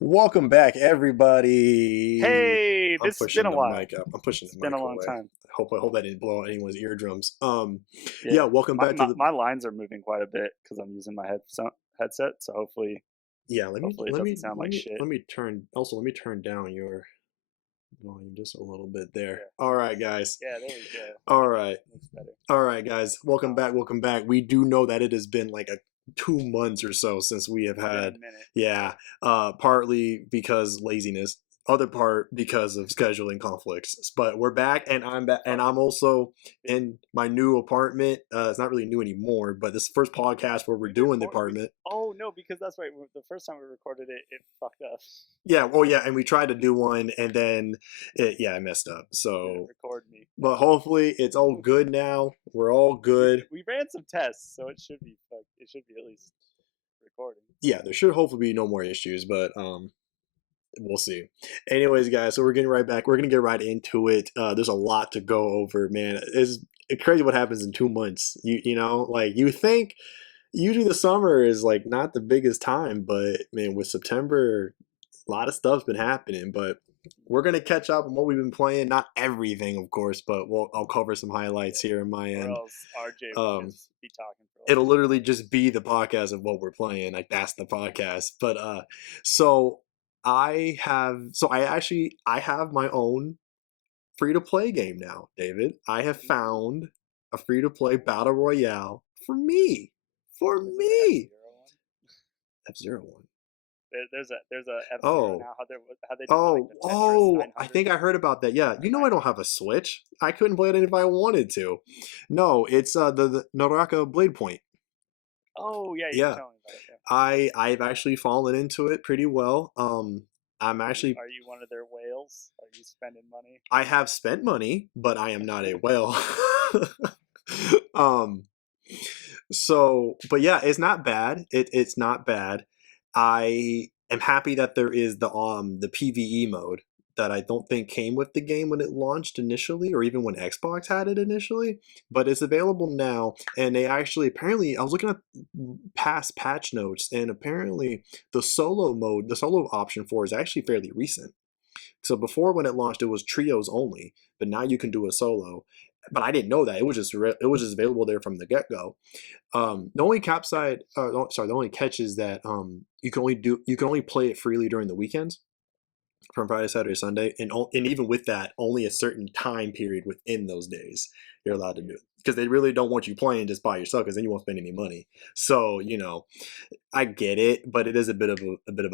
Welcome back, everybody. Hey, I'm this has been pushing a the while. mic up. I'm pushing It's the been mic a long away. time. I hope that didn't blow out anyone's eardrums. Yeah, Yeah, welcome my back to my, the. my lines are moving quite a bit because I'm using my headset. So Yeah, let me hopefully it let doesn't me sound let like me shit. let me turn. Also, let me turn down your volume just a little bit there. Yeah, All right, guys. yeah. There we go. All Okay, right, looks better. all right, guys. Welcome Um, back. Welcome back. We do know that it has been like a 2 months or so since we have it's been a had. minute. Yeah, partly because laziness, other part because of scheduling conflicts. But we're back, and I'm back, and I'm Fucking also busy. in my new apartment. It's not really new anymore, but this first podcast where we're We doing the record. apartment. Oh no, because that's right. The first time we recorded it, it fucked up. Yeah, oh yeah, and we tried to do one, and then I messed up. It didn't So, record me. but hopefully it's all Oof. good now. We're all We good. we ran some tests, so it should be it should be at least recording. Yeah, there should hopefully be no more issues, but we'll see. Anyways, guys, so we're getting right back. We're gonna get right into it. There's a lot to go over, man. It's crazy what happens in 2 months. You know, like you think usually the summer is like not the biggest time, but man, with September, a lot of stuff's been happening. But we're gonna catch up on what we've been playing. Not everything, of course, but I'll cover some highlights Yeah. here on my Or end. else RJ would Um, just be talking for like it'll two literally hours. just be the podcast of what we're playing. Like that's the podcast. But so I have my own free to play game now, David. I have Ooh, found a free to play cool. battle royale for me. For Is it the F me. Zero one? F-Zero one. There's a F Zero Oh. now. How they did like the Tetris I 900 think I heard about that. Yeah. or You know I don't 900. have a Switch. I couldn't play it if I wanted to. No, it's the Naraka Blade Point. Oh yeah, you were Yeah. telling me about it. Yeah. I've actually fallen into it pretty well. I'm Are you actually are you one of their whales? Are you spending money? I have spent money, but I am not a whale. um but yeah, it's not bad. It's not bad. I am happy that there is the PvE mode that I don't think came with the game when it launched initially, or even when Xbox had it initially, but it's available now. And they actually apparently I was looking at past patch notes, and apparently the solo option for is actually fairly recent. So before when it launched, it was trios only, but now you can do a solo. But I didn't know that it was just available there from the get go. The only the only catch is that you can only play it freely during the weekends from Friday, Saturday, Sunday, and even with that, only a certain time period within those days you're That's allowed to do weird. it because they really don't want you playing just by yourself because then you won't spend any money. So I get it, but it is a bit of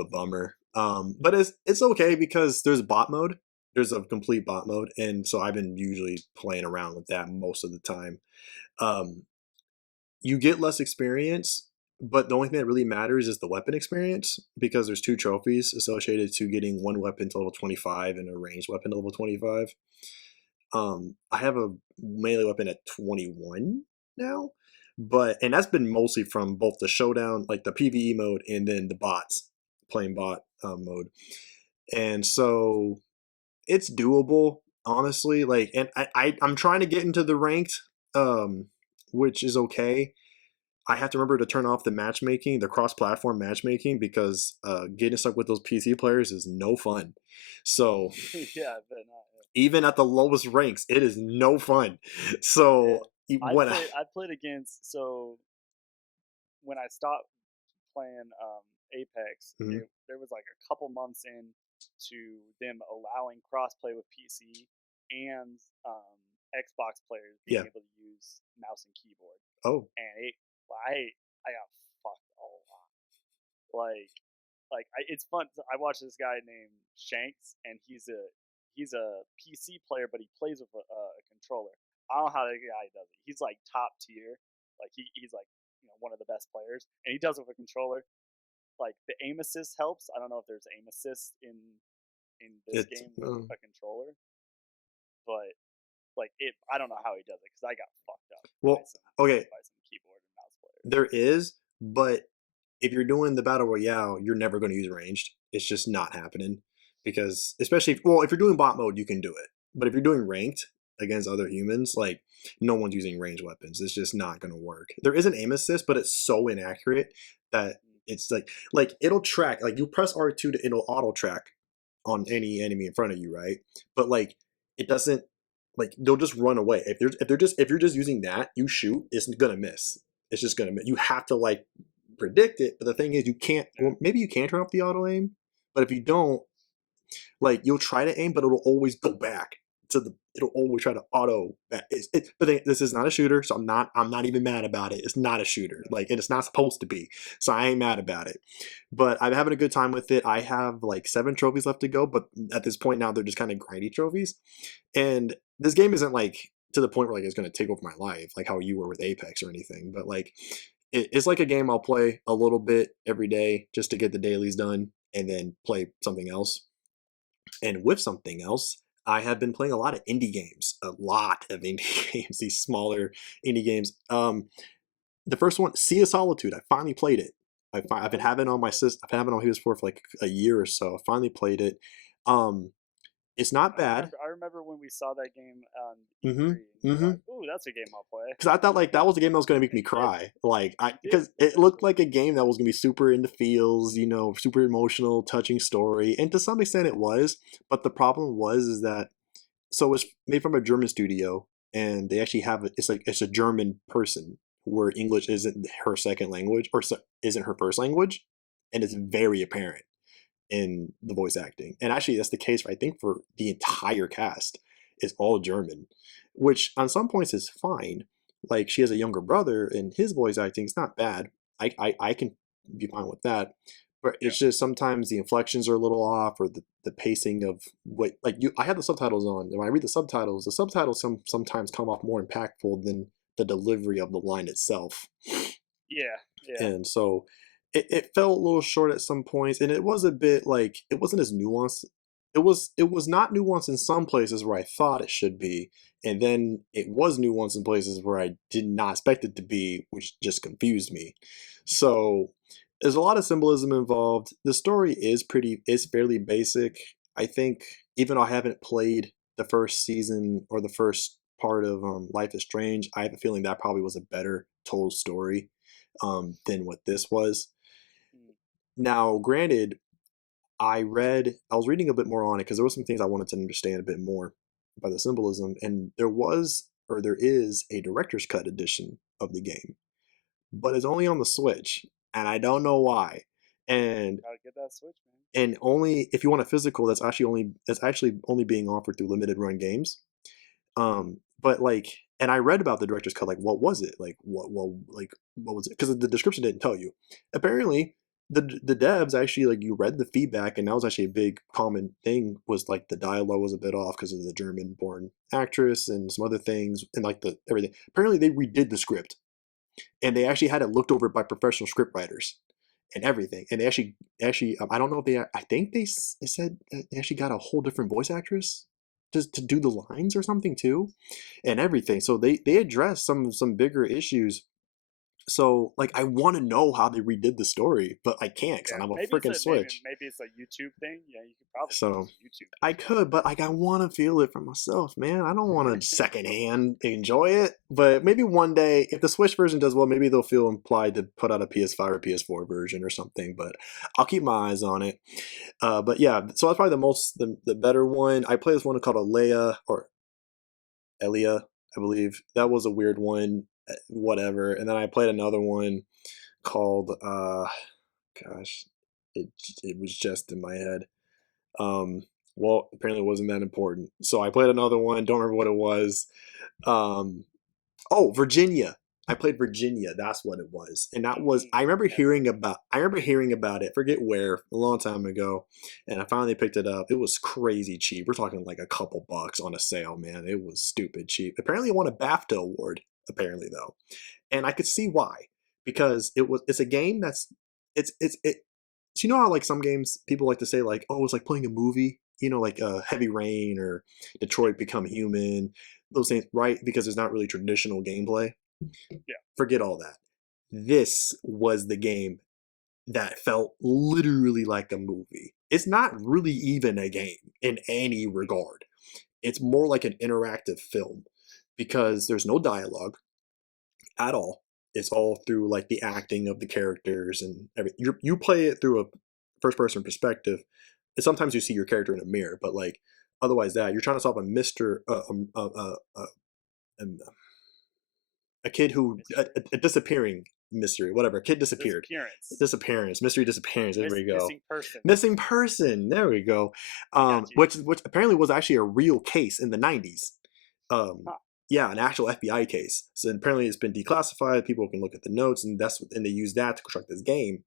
a bummer. But it's okay because there's bot mode. There's a complete bot mode, and so I've been usually playing around with that most of the time. Um, you get less experience, but the only thing that really matters is the weapon experience because there's two trophies associated to getting one weapon to level 25 and a ranged weapon to level 25. I have a melee weapon at 21 now, and that's been mostly from both the showdown, like the PVE mode, and then the bots playing bot mode, and so it's doable, honestly. Like, and I'm trying to get into the ranked, um, which is okay. I have to remember to turn off the matchmaking, the cross-platform matchmaking, because getting stuck with those PC players is no fun. So Yeah, I bet not. even at the lowest ranks, it is no fun. Yeah. So I when played I played against so when I stopped playing Apex, Mhm. there was like a couple months in to them allowing crossplay with PC and Xbox players being Yeah. able to use mouse and keyboard, Oh, and I got fucked a lot. Like it's fun. I watched this guy named Shanks, and he's a PC player, but he plays with a controller. I don't know how the guy does it. He's like top tier. Like he's like one of the best players, and he does it with a controller. Like the aim assist helps. I don't know if there's aim assist in this it's game with a controller, but I don't know how he does it because I got fucked up by well, okay. some keyboard and mouse players. There is, but if you're doing the battle royale, you're never going to use ranged. It's just not happening because, especially if you're doing bot mode, you can do it. But if you're doing ranked against other humans, like no one's using ranged weapons. It's just not going to work. There is an aim assist, but it's so inaccurate that it's like it'll track, like you press R2 to it'll auto track on any enemy in front of you, right? But like it doesn't, like they'll just run away. If you're just using that, you shoot, it's gonna miss. It's just gonna miss. You have to like predict it, but the thing is you can't, Yeah. well maybe you can turn off the auto aim, but if you don't, like you'll try to aim, but it'll always go back to the. It'll always try to auto. But this is not a shooter, so I'm not even mad about it. It's not a shooter, like, and it's not supposed to be. So I ain't mad about it. But I'm having a good time with it. I have like 7 trophies left to go, but at this point now they're just kind of grindy trophies. And this game isn't like to the point where like it's gonna take over my life, like how you were with Apex or anything. But like it's like a game I'll play a little bit every day just to get the dailies done, and then play something else. And with something else, I have been playing a lot of indie games, a lot of indie games, these smaller indie games. The first one, Sea of Solitude, I finally played it. I've been having it on my I've been having it on PS4 for like a year or so. I finally played it. Um, it's not bad. I remember when we saw that game on Mm-hmm. E3, and you were Mm-hmm. like, "Ooh, that's a game I'll play." Because I thought like that was a game that was going to make me You did. cry. Like You did. because it looked like a game that was going to be super in the feels, you know, super emotional, touching story, and to some extent it was. But the problem was is that, so it's made from a German studio, and they actually have it's like it's a German person where English isn't her second language or isn't her first language, and it's very apparent in the voice acting. And actually, that's the case, I think, for the entire cast is all German, which on some points is fine. Like she has a younger brother, and his voice acting is not bad. I can be fine with that. But Yeah. it's just sometimes the inflections are a little off, or the pacing of what, like you. I have the subtitles on, and when I read the subtitles sometimes come off more impactful than the delivery of the line itself. Yeah. Yeah. And so it felt a little short at some points, and it was a bit like it wasn't as nuanced. It was not nuanced in some places where I thought it should be, and then it was nuanced in places where I did not expect it to be, which just confused me. So there's a lot of symbolism involved. The story is fairly basic. I think, even though I haven't played the first season or the first part of Life is Strange, I have a feeling that probably was a better told story than what this was. Mm. Now, granted, I was reading a bit more on it because there were some things I wanted to understand a bit more by the symbolism, and there is a director's cut edition of the game, but it's only on the Switch, and I don't know why. And Gotta get that Switch, man. only if you want a physical, that's actually only being offered through limited run games. But like, and I read about the director's cut. Like, what was it? Like, what was it? Because the description didn't tell you. Apparently, the devs actually, like, you read the feedback, and that was actually a big common thing. Was like the dialogue was a bit off because of the German-born actress and some other things, and like the everything. Apparently, they redid the script, and they actually had it looked over by professional script writers and everything. And they actually, I don't know if I think they said that they actually got a whole different voice actress just to do the lines or something too, and everything. So they addressed some bigger issues. So like I want to know how they redid the story, but I can't because I Yeah. have a Maybe it's freaking a Switch. YouTube thing. Yeah, you could probably do So some YouTube I videos on it. could, but like I want to feel it for myself, man. I don't want to secondhand enjoy it. But maybe one day, if the Switch version does well, maybe they'll feel implied to put out a PS5 or PS4 version or something. But I'll keep my eyes on it. But yeah, so that's probably the better one. I play this one called Alea or Elia, I believe. That was a weird one. Whatever. And then I played another one called gosh, it it was just in my head. Um, well, apparently it wasn't that important. So I played another one. Don't remember what it was. Um, oh, Virginia. I played Virginia. That's what it was. And that was Never heard. I remember hearing about it. Forget where, a long time ago. And I finally picked it up. It was crazy cheap. We're talking like a couple bucks on a sale, man. It was stupid cheap. Apparently it won a BAFTA award, apparently though. And I could see why. Because it's a game that's it so you know how like some games people like to say like, oh, it's like playing a movie, you know, like Heavy Rain or Detroit Become Human, those things, right? Because there's not really traditional gameplay. Yeah. Forget all that. This was the game that felt literally like a movie. It's not really even a game in any regard. It's more like an interactive film because there's no dialogue at all. it's all through like the acting of the characters and everything. You play it through a first person perspective, and sometimes you see your character in a mirror, but like otherwise that you're trying to solve a mystery, um, a kid who a disappearing mystery, whatever. A kid disappeared. Disappearance. Disappearance, mystery disappearance. There we go. Missing person. Missing person. There we go. I got you. Which apparently was actually a real case in the 90s. Um, Huh. yeah, an actual FBI case. So apparently it's been declassified. People can look at the notes, and and they use that to construct this game.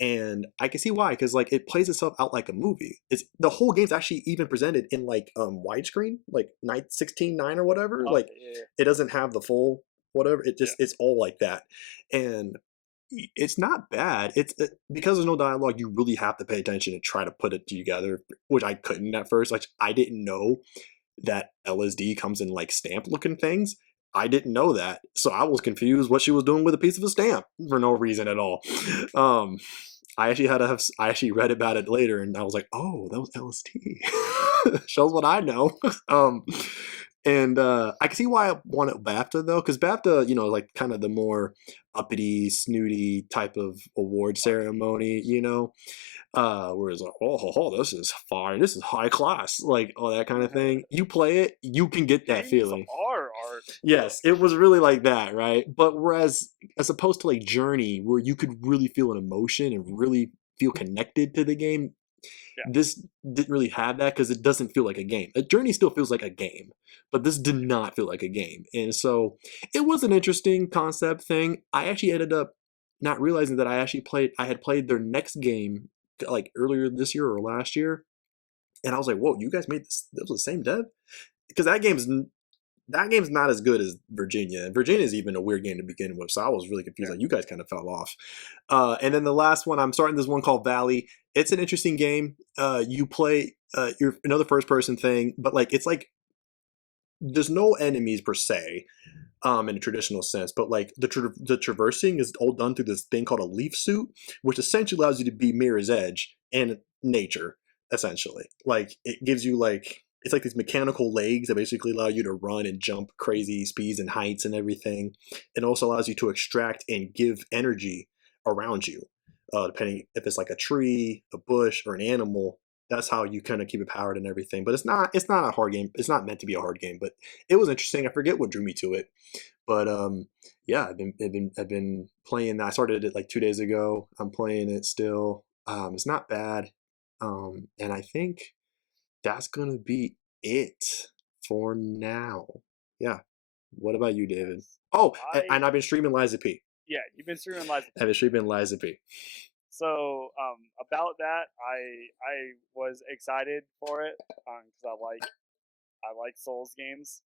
And I can see why, because like it plays itself out like a movie. It's the whole game's actually even presented in like widescreen, like 16:9 or whatever. Oh Like yeah. it doesn't have the full whatever. Yeah. It's all like that, and it's not bad. Because there's no dialogue. You really have to pay attention and try to put it together, which I couldn't at first. Like I didn't know that LSD comes in like stamp looking things. I didn't know that, so I was confused what she was doing with a piece of a stamp for no reason at all. Um, I actually read about it later, and I was like, oh, that was LSD. Shows what I know. um, and I can see why I wanted BAFTA though, because BAFTA, like kind of the more uppity, snooty type of award ceremony, whereas like, this is fine, this is high class, like all that kind of thing. You play it, you can get that Games feeling. are art. Yes, it was really like that, right? But whereas as opposed to like Journey, where you could really feel an emotion and really feel connected to the game, Yeah. this didn't really have that because it doesn't feel like a game. A Journey still feels like a game, but this did not feel like a game. And so it was an interesting concept thing. I actually ended up not realizing that I had played their next game like earlier this year or last year. And I was like, whoa, you guys made this was the same dev? Because that game's not as good as Virginia. Virginia is even a weird game to begin with, so I was really confused. Yeah. Like you guys kind of fell off. And then the last one, I'm starting this one called Valley. It's an interesting game. You play you're another first person thing, but like it's like there's no enemies per se, in a traditional sense, but like the traversing is all done through this thing called a leaf suit, which essentially allows you to be Mirror's Edge and nature. Essentially, like it gives you like it's like these mechanical legs that basically allow you to run and jump crazy speeds and heights and everything. It also allows you to extract and give energy around you, depending if it's like a tree, a bush, or an animal. That's how you kind of keep it powered and everything. But it's not a hard game. It's not meant to be a hard game, but it was interesting. I forget what drew me to it, but yeah, I've been playing that. I started it like 2 days ago. I'm playing it still. It's not bad. And I think that's gonna be it for now. Yeah. What about you, David? Nice. Oh, and I I've been streaming Liza P. Yeah, you've been streaming live. I've been streaming Liza P. So about that, I was excited for it because I like Souls games.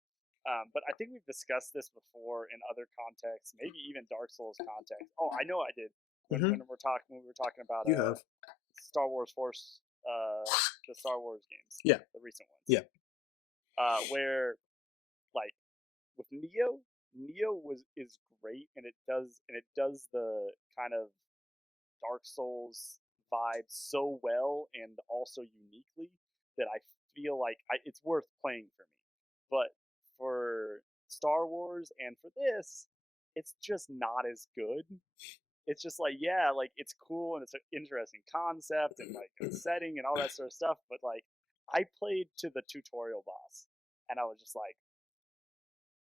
But I think we've discussed this before in other contexts, maybe even Dark Souls context. Oh, I know I did when Mm-hmm. when we were talking about You have. Star Wars Force, the Star Wars games, Yeah. the recent ones, Yeah. where like with Neo is great, and it does the kind of Dark Souls vibe so well and also uniquely that I feel like it's worth playing for me. But for Star Wars and for this, it's just not as good. It's just like, yeah, like it's cool and it's an interesting concept and like a setting and all that sort of stuff. But like, I played to the tutorial boss and I was just like,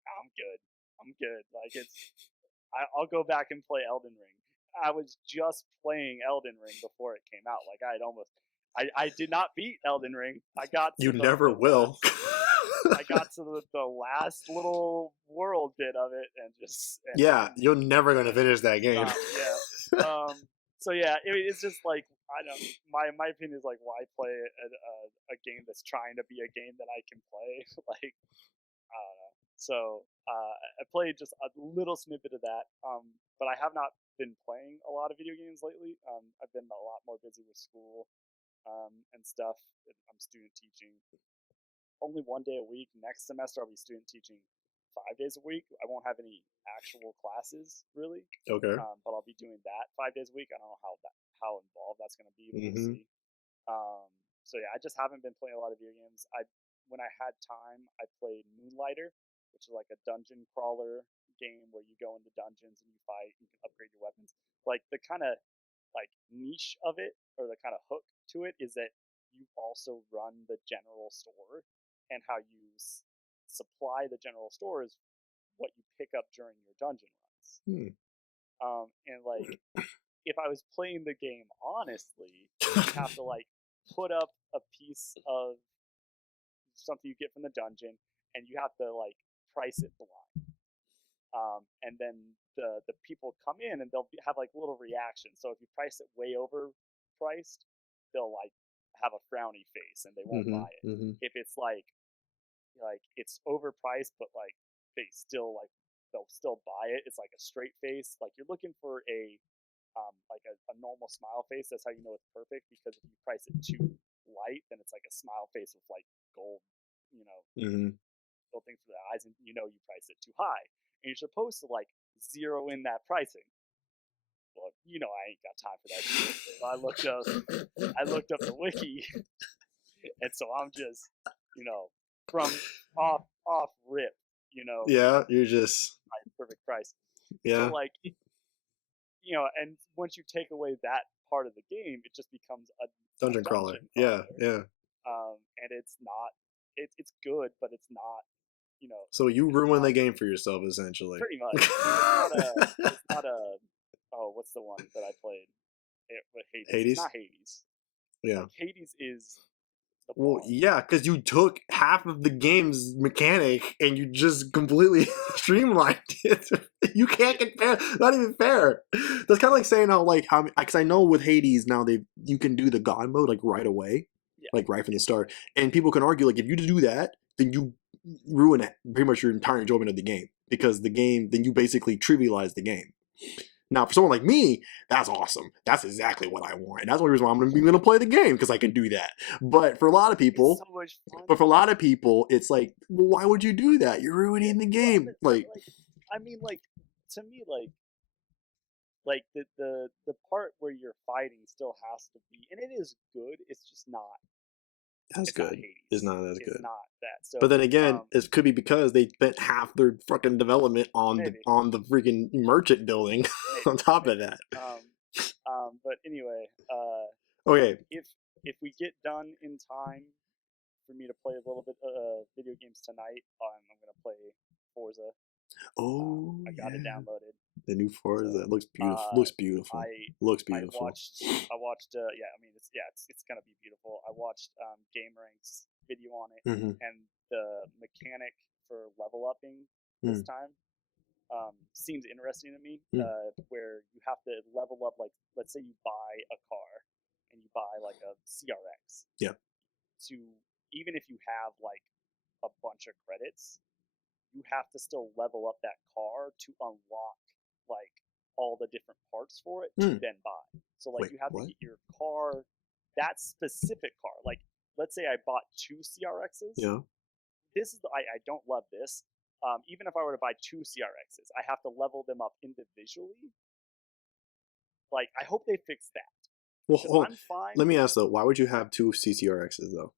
I'm good. I'm good. Like I'll go back and play Elden Ring. I was just playing Elden Ring before it came out. Like I did not beat Elden Ring. I got to You never will. I got to the last little world bit of it and just yeah, you're never gonna finish that game. Yeah. So yeah, it's just like I don't. My opinion is like, why play a game that's trying to be a game that I can play? Like I don't know. So I played just a little snippet of that, but I have not been playing a lot of video games lately. I've been a lot more busy with school and stuff. I'm student teaching only 1 day a week. Next semester, I'll be student teaching 5 days a week. I won't have any actual classes really, Okay. but I'll be doing that 5 days a week. I don't know how involved that's going to be, but we'll see. So yeah, I just haven't been playing a lot of video games. When I had time, I played Moonlighter, which is like a dungeon crawler game where you go into dungeons and you fight and you can upgrade your weapons. Like the kind of like niche of it, or the kind of hook to it, is that you also run the general store, and how you supply the general store is what you pick up during your dungeon runs. And like, if I was playing the game honestly, you have to like put up a piece of something you get from the dungeon, and you have to like price it blind. And then the people come in and they'll have like little reactions. So if you price it way overpriced, they'll like have a frowny face and they won't buy it. If it's like it's overpriced but like they still like they'll still buy it, it's like a straight face. Like you're looking for a like a normal smile face. That's how you know it's perfect, because if you price it too light, then it's like a smile face with like gold, you know, gold things for the eyes, and you know you price it too high. And you're supposed to like zero in that pricing. Well, you know I ain't got time for that shit. So I looked up the wiki, and so I'm just, you know, from off rip, you know. Yeah, you're just perfect price. Yeah. So like, you know, and once you take away that part of the game, it just becomes a dungeon crawler. Yeah. And it's not. It's good, but it's not. You know. So you ruin the game for yourself, essentially. Pretty much. It's not a. Oh, what's the one that I played? Hades. Hades? It's not Hades. Yeah. Like, Hades is. Well, yeah, because you took half of the game's mechanic and you just completely streamlined it. You can't compare. Not even fair. That's kind of like saying how because I know with Hades now you can do the God mode like right away, like right from the start, and people can argue like if you do that, then you ruin pretty much your entire enjoyment of the game, because then you basically trivialize the game. Now, for someone like me, that's awesome. That's exactly what I want. And that's the only reason why I'm going to play the game, because I can do that. But for a lot of people, it's so much fun. But for a lot of people, it's like, well, why would you do that? You're ruining the game. I mean, like to me, like the part where you're fighting still has to be, and it is good. It's just not. That's good. It's not as good. It's not that. So, but then again, it could be because they spent half their fucking development on the freaking merchant building on top of that. But anyway, okay. If we get done in time for me to play a little bit video games tonight, I'm gonna play Forza. Oh, I got it downloaded. The new Forza looks beautiful. Looks beautiful. Looks beautiful. I watched. Yeah, I mean, it's gonna be beautiful. I watched Game Rank's video on it, and the mechanic for level upping this time seems interesting to me. Where you have to level up, like let's say you buy a car and you buy like a CRX. Yeah. To even if you have like a bunch of credits, you have to still level up that car to unlock like all the different parts for it to then buy. So like you have to get your car, that specific car. Like let's say I bought 2 CRXs. Yeah. This is I don't love this. Even if I were to buy 2 CRXs, I have to level them up individually. Like I hope they fix that. Well, I'm fine. Let me ask though, why would you have 2 CCRXs though?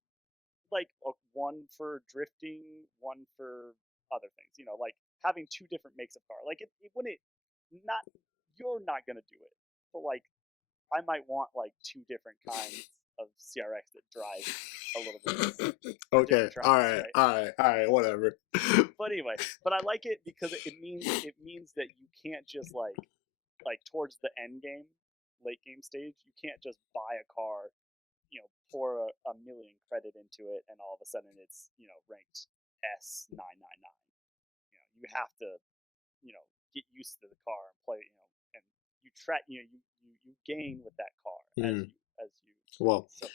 Like one for drifting, one for other things, you know, like having 2 different makes of car. Like it wouldn't not you're not gonna do it, but like I might want like 2 different kinds of CRX that drive a little bit. Okay, tracks, all right, whatever. But anyway, but I like it because it means that you can't just like towards the end game, late game stage, you can't just buy a car, you know, pour a million credit into it, and all of a sudden it's, you know, ranked S999. You know, you have to, you know, get used to the car and play, you know, and you gain with that car as you. Well, so,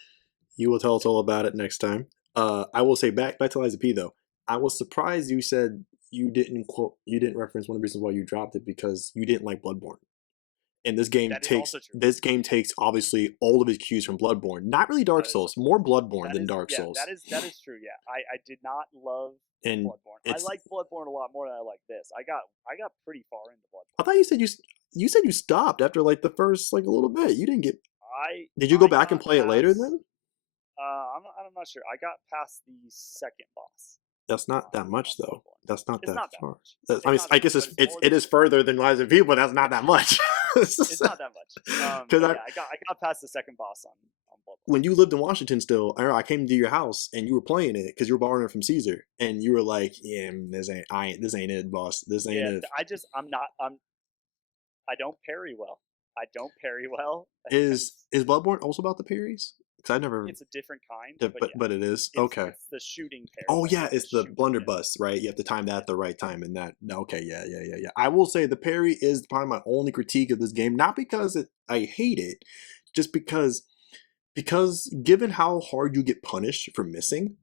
you will tell us all about it next time. I will say back to Liza P though. I was surprised you said you didn't reference one of the reasons why you dropped it, because you didn't like Bloodborne. And this game takes obviously all of its cues from Bloodborne. Not really Dark Souls, more Bloodborne than Dark Souls. That is true. Yeah, I did not love Bloodborne. I like Bloodborne a lot more than I like this. I got pretty far into Bloodborne. I thought you said you stopped after like the first like a little bit. You didn't get. Did you go back and play it later then? I'm not sure. I got past the second boss. That's not that much though. That's not It's that not that far. much. I It's mean, not I that guess much, but it's more it than is further than Lies of P, but that's not that much. it's not that much. Because But yeah, I got past the second boss on Bloodborne. when you lived in Washington still, I came to your house and you were playing it because you were borrowing it from Caesar, and you were like, "Yeah, this ain't it, boss. This ain't Yeah, it." I don't parry well. I don't parry well. Is Bloodborne also about the parries? Because I never, It's a different kind, but but yeah, it is okay. it's the shooting parry. Oh Like yeah, you have to it's the shoot to get. blunderbuss, right? You have to time that Yeah, at the right time, and that okay, yeah. I will say the parry is probably my only critique of this game, not because I hate it, just because given how hard you get punished for missing,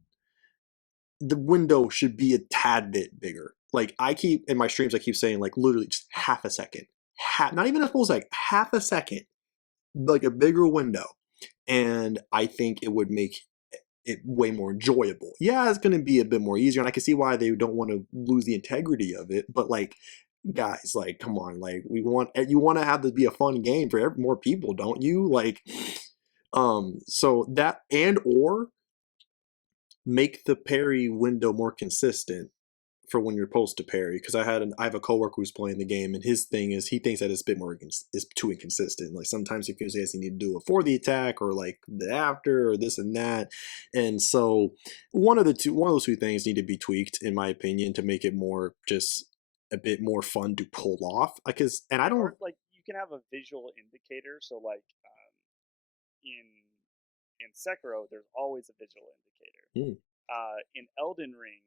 the window should be a tad bit bigger. Like I keep in my streams, I keep saying like literally just half a second, not even a full second, half a second, like a bigger window, and I think it would make it way more enjoyable. Yeah, it's going to be a bit more easier, and I can see why they don't want to lose the integrity of it. But like, guys, like, come on, like, you want to have this be a fun game for more people, don't you? Like, so that and or make the parry window more consistent for when you're supposed to parry, because I have a coworker who's playing the game, and his thing is he thinks that it's a bit more is too inconsistent. Like sometimes he feels he has to need to do it for the attack or like the after or this and that, and so one of those two things need to be tweaked in my opinion to make it more just a bit more fun to pull off. Because and I yeah, don't. or like you can have a visual indicator. So like in Sekiro, there's always a visual indicator. Hmm. In Elden Ring,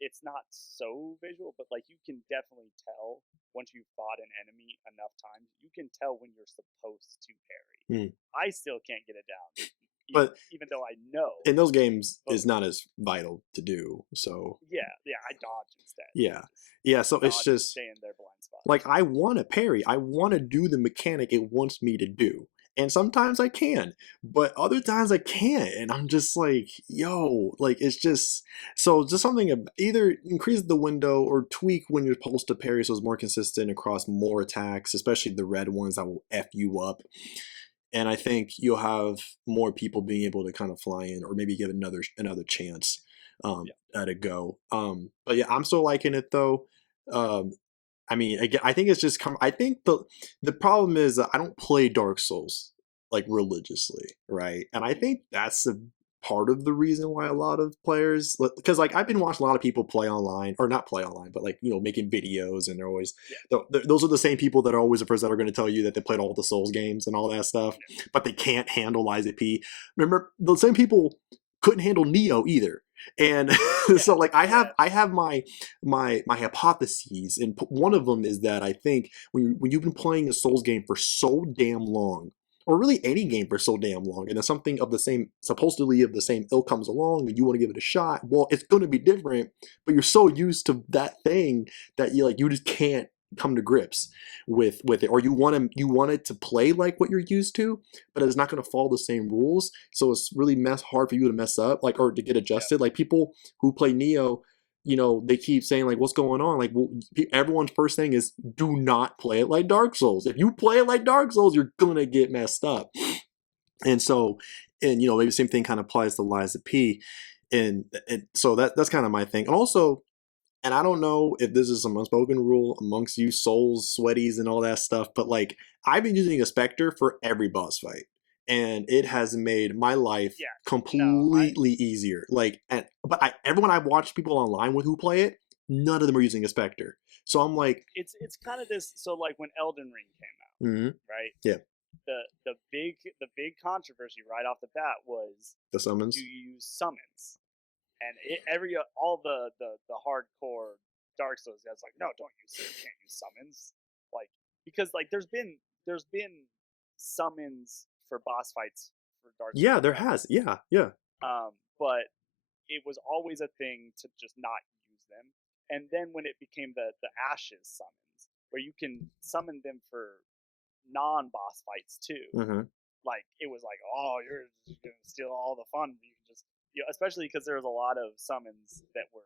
it's not so visual, but like you can definitely tell once you've fought an enemy enough times, you can tell when you're supposed to parry. Hmm. I still can't get it down, But even though I know. in those games But is not as vital to do. So yeah, I dodge instead. yeah, Just yeah. So it's dodge and just stay in their blind like spots. I want to parry. I want to do the mechanic it wants me to do. And sometimes I can, but other times I can't. And I'm just like, yo, like it's just so just something either increase the window or tweak when you're supposed to parry so it's more consistent across more attacks, especially the red ones that will F you up. And I think you'll have more people being able to kind of fly in or maybe give another chance Yeah, at a go. But yeah, I'm still liking it though. Um, I mean, again, I think it's just come. I think the problem is that I don't play Dark Souls like religiously, right? And I think that's a part of the reason why a lot of players, because like I've been watching a lot of people play online or not play online, but like making videos, and they're always yeah, those are the same people that are always the first that are going to tell you that they played all the Souls games and all that stuff, yeah, but they can't handle Lies of P. Remember, the same people couldn't handle Neo either, and yeah, so like yeah, I have my hypotheses, and one of them is that I think when you've been playing a Souls game for so damn long, or really any game for so damn long, and then something of the same, supposedly of the same ilk comes along, and you want to give it a shot, well, it's going to be different, but you're so used to that thing that you just can't come to grips with it, or you want it to play like what you're used to, but it's not going to follow the same rules, so it's really hard for you to mess up, like, or to get yeah, adjusted. Like people who play Neo, they keep saying like, "What's going on?" Like, well, everyone's first thing is, "Do not play it like Dark Souls. If you play it like Dark Souls, you're gonna get messed up." And so, and maybe the same thing kind of applies to Lies of P, and so that's kind of my thing. And also, and I don't know if this is some unspoken rule amongst you Souls sweaties and all that stuff, but like I've been using a Spectre for every boss fight, and it has made my life yeah. No, completely easier. Like, but everyone I've watched people online with who play it, none of them are using a Spectre. So I'm like, it's kind of this. So like when Elden Ring came out, mm-hmm, right? yeah, The big controversy right off the bat was, the do summons, you use summons? And all the hardcore Dark Souls guys like, no, don't use it. You can't use summons. Like, because like there's been summons for boss fights for Dark Souls yeah, there forever. has, yeah, But it was always a thing to just not use them. And then when it became the Ashes summons, where you can summon them for non-boss fights too, mm-hmm. like it was like, oh, you're just gonna steal all the fun. You can just, especially because there was a lot of summons that were,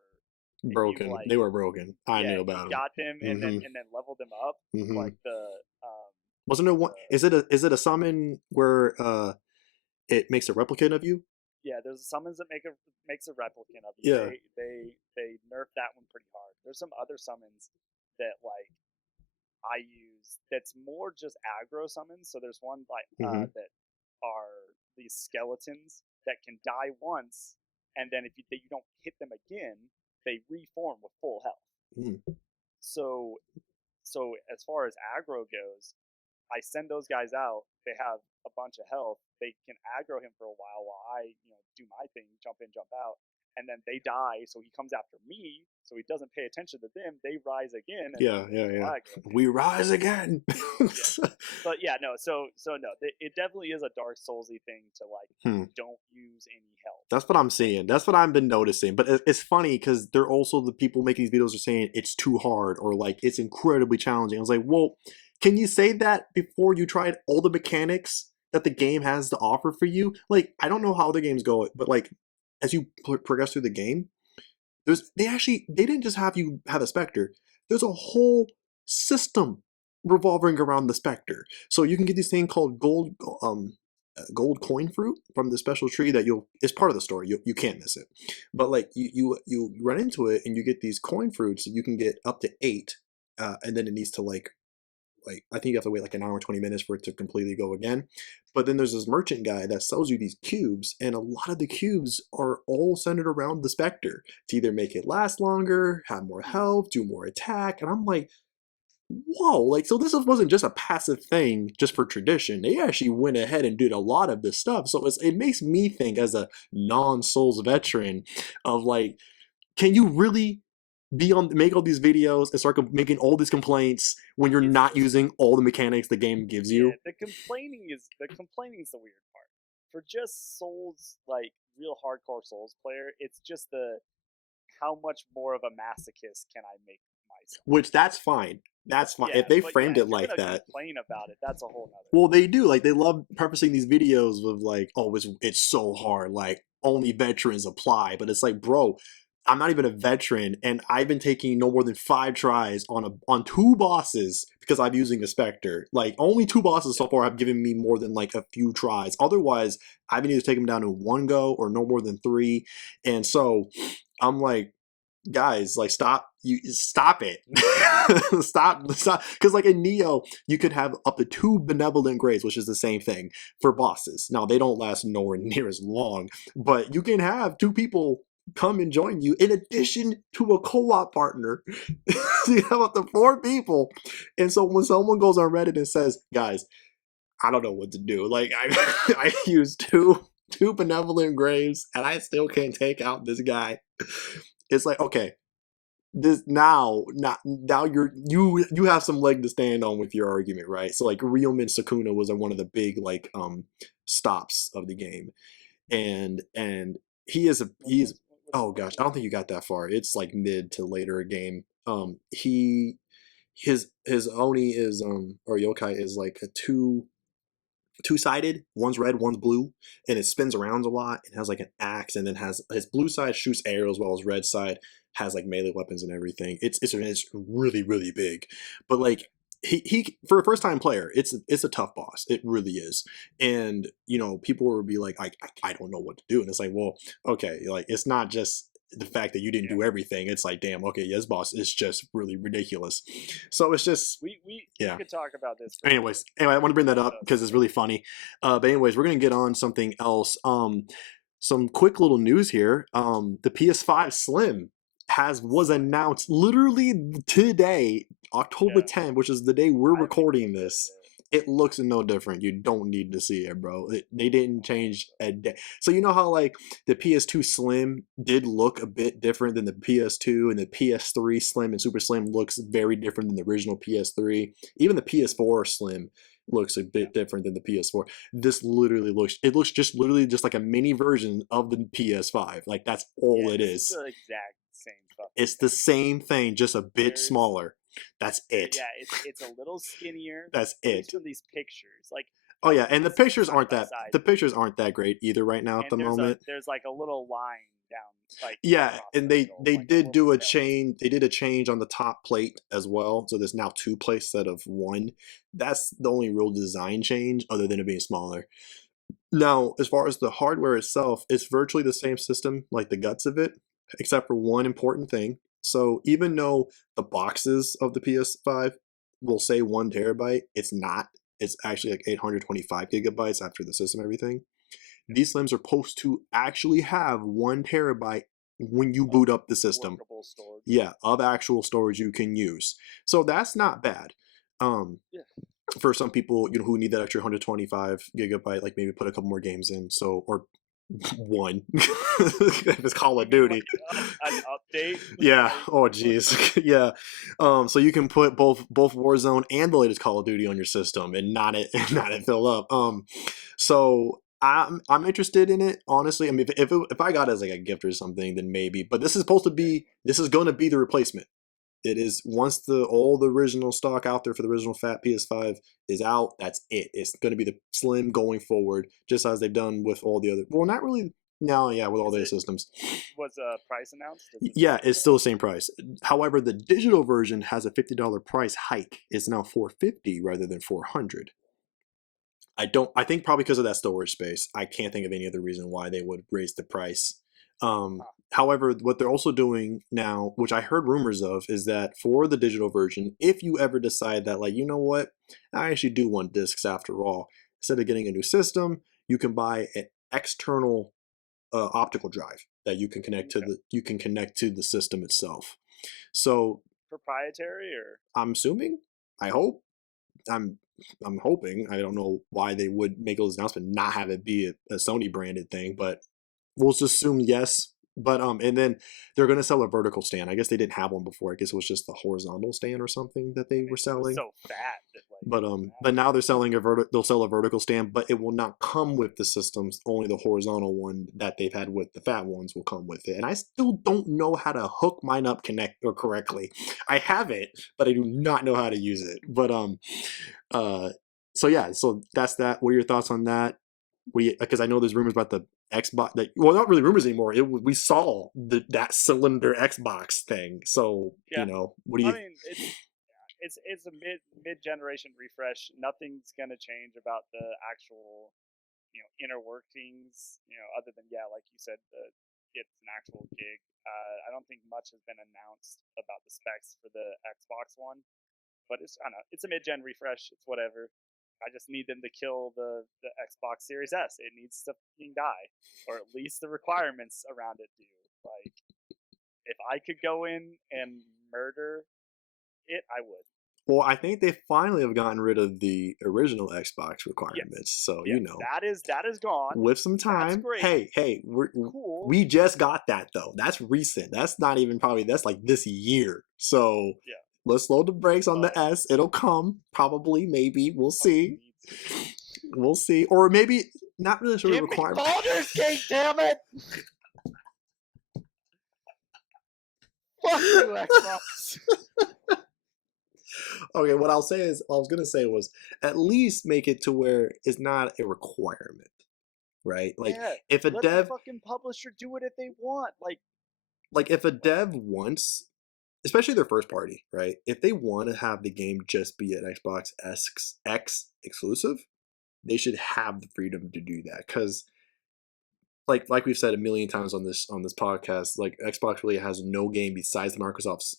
if you Broken. like, They were broken. I yeah, knew if you about them. got them and then Mm-hmm. leveled them up, Mm-hmm. like um Wasn't there one? the Is it a summon where it makes a replicant of you? there's summons that makes a replicant of you. Yeah. They nerf that one pretty hard. There's some other summons that like I use that's more just aggro summons. So there's one like Hmm. that are these skeletons that can die once, and then if you don't hit them again, they reform with full health. Mm. So as far as aggro goes, I send those guys out. They have a bunch of health. They can aggro him for a while I, do my thing, jump in, jump out, and then they die. So he comes after me. So he doesn't pay attention to them. They rise again, and then Yeah, yeah, so yeah. I aggro again. We rise again. Yeah, but yeah, no. So no, it definitely is a Dark Soulsy thing to like don't use any health. That's what I'm seeing. That's what I've been noticing. But it's funny because they're also the people making these videos are saying it's too hard or like it's incredibly challenging. I was like, well, can you say that before you tried all the mechanics that the game has to offer for you? Like, I don't know how the games go, but like as you progress through the game, they didn't just have you have a Spectre. There's a whole system revolving around the Spectre. So you can get this thing called gold coin fruit from the special tree that it's part of the story. You can't miss it. But like you run into it and you get these coin fruits. You can get up to 8, and then it needs to like I think you have to wait like an hour and 20 minutes for it to completely go again. But then there's this merchant guy that sells you these cubes, and a lot of the cubes are all centered around the Spectre to either make it last longer, have more health, do more attack. And I'm like, whoa, like, so this wasn't just a passive thing just for tradition. They actually went ahead and did a lot of this stuff. So it makes me think as a non-Souls veteran of like, can you really make all these videos and start making all these complaints when you're not using all the mechanics the game gives you? The complaining is the weird part. For just Souls, like real hardcore Souls player, it's just the how much more of a masochist can I make myself? Which that's fine. That's fine. Yeah, If they but yeah, framed if it you're like gonna that, complain about it, that's a whole nother. well, they do. Like they love prefacing these videos with like, "Oh, it's so hard. Like only veterans apply." But it's like, bro, I'm not even a veteran, and I've been taking no more than 5 tries on 2 bosses because I'm using a Spectre. Like only 2 bosses so far have given me more than like a few tries. Otherwise, I've been either taking them down in 1 go or no more than 3. And so I'm like, guys, like stop it. stop because like in Neo you could have up to 2 benevolent grades, which is the same thing for bosses. Now they don't last nowhere near as long, but you can have 2 people come and join you in addition to a co-op partner. You have up to 4 people. And so when someone goes on Reddit and says, guys, I don't know what to do, like I use two benevolent graves and I still can't take out this guy, it's like, okay, this now you have some leg to stand on with your argument, right? So like Realman Sakuna was one of the big like stops of the game, and he's oh gosh, I don't think you got that far. It's like mid to later game. His Oni is or yokai is like a two-sided. One's red, one's blue, and it spins around a lot. It has like an axe, and then has his blue side shoots arrows, while his red side has like melee weapons and everything. It's really really big, but like he for a first time player, it's a tough boss. It really is, and people will be like, I don't know what to do, and it's like, well, okay, like it's not just the fact that you didn't do everything. It's like, damn, okay, yes, boss, it's just really ridiculous. So it's just we yeah. could talk about this. Anyways, I want to bring that up because it's really funny. But anyways, we're gonna get on something else. Some quick little news here. The PS5 Slim was announced literally today, October 10th, which is the day we're recording this. It looks no different. You don't need to see it, bro. They didn't change a day. So you know how like the PS2 Slim did look a bit different than the PS2, and the PS3 Slim and Super Slim looks very different than the original PS3. Even the PS4 Slim looks a bit different than the PS4. This literally looks just literally just like a mini version of the PS5. Like that's all it is. It's the exact same fucking It's the same thing, just a bit smaller. That's it. Yeah, it's a little skinnier. That's it. From these pictures, like oh yeah, and the pictures aren't that great either right now at the moment. There's like a little line down, like yeah, and they did do a change. They did a change on the top plate as well, so there's now 2 plates instead of 1. That's the only real design change, other than it being smaller. Now, as far as the hardware itself, it's virtually the same system, like the guts of it, except for one important thing. So even though the boxes of the PS5 will say 1 terabyte, it's not. It's actually like 825 gigabytes after the system and everything. These slims are supposed to actually have 1 terabyte when you Of boot up the system. workable storage. Yeah, of actual storage you can use. So that's not bad. Um, Yeah. for some people, who need that extra 125 gigabyte, like maybe put a couple more games in. So, or one, if it's Call You of mean Duty. like an update? Yeah. Like Oh, geez. Yeah. So you can put both Warzone and the latest Call of Duty on your system and not it not it fill up. So I'm interested in it, honestly. I mean, if I got it as like a gift or something, then maybe. But this is going to be the replacement. It is once all the original stock out there for the original fat PS5 is out. That's it. It's going to be the slim going forward, just as they've done with all the other. Well, not really. No, yeah, with all is their it systems. was a price announced? Does it Yeah, say it's still the same price. However, the digital version has a $50 price hike. It's now 450 rather than 400. I think probably because of that storage space. I can't think of any other reason why they would raise the price. Huh. However, what they're also doing now, which I heard rumors of, is that for the digital version, if you ever decide that, like, you know what, I actually do want discs after all, instead of getting a new system, you can buy an external optical drive that Okay. you can connect to the system itself. So Proprietary or I'm assuming, I hope, I'm I'm hoping. I don't know why they would make those announcement, not have it be a Sony branded thing, but we'll just assume yes. But and then they're gonna sell a vertical stand. I guess they didn't have one before. I guess it was just the horizontal stand or something that I they were mean it was selling. so fat that like it didn't But matter. now they're selling they'll sell a vertical stand, but it will not come with the systems. Only the horizontal one that they've had with the fat ones will come with it. And I still don't know how to hook mine up connect or correctly. I have it, but I do not know how to use it. But uh so yeah, so that's that. What are your thoughts on that? Because I know there's rumors about the Xbox that, well, not really rumors anymore. We saw that cylinder Xbox thing. So Yeah. what do I you? mean it's a mid generation refresh. Nothing's gonna change about the actual inner workings. Other than yeah, like you said, it's an actual gig. I don't think much has been announced about the specs for the Xbox One, but I don't know. It's a mid gen refresh. It's whatever. I just need them to kill the Xbox Series S. It needs to fucking die, or at least the requirements around it do. Like if I could go in and murder it, I would. Well, I think they finally have gotten rid of the original Xbox Yes, requirements. So yes, that is gone. with some That's time, great. hey, Cool. we just got that though. That's recent. That's not even probably that's like this year. So Yeah. let's slow the brakes on the But S. It'll come probably, maybe. We'll fucking see. need to. We'll see. Or maybe not really sure the Give me requirement. Baldur's Gate, damn it! Fuck you, Xbox. Okay, what I was gonna say was at least make it to where it's not a requirement, right? Yeah, If a let the dev fucking publisher do it if they want. like if a dev wants, especially their first party, right? If they want to have the game just be an Xbox X exclusive, they should have the freedom to do that. Because like we've said a million times on this podcast, like Xbox really has no game besides the Microsoft's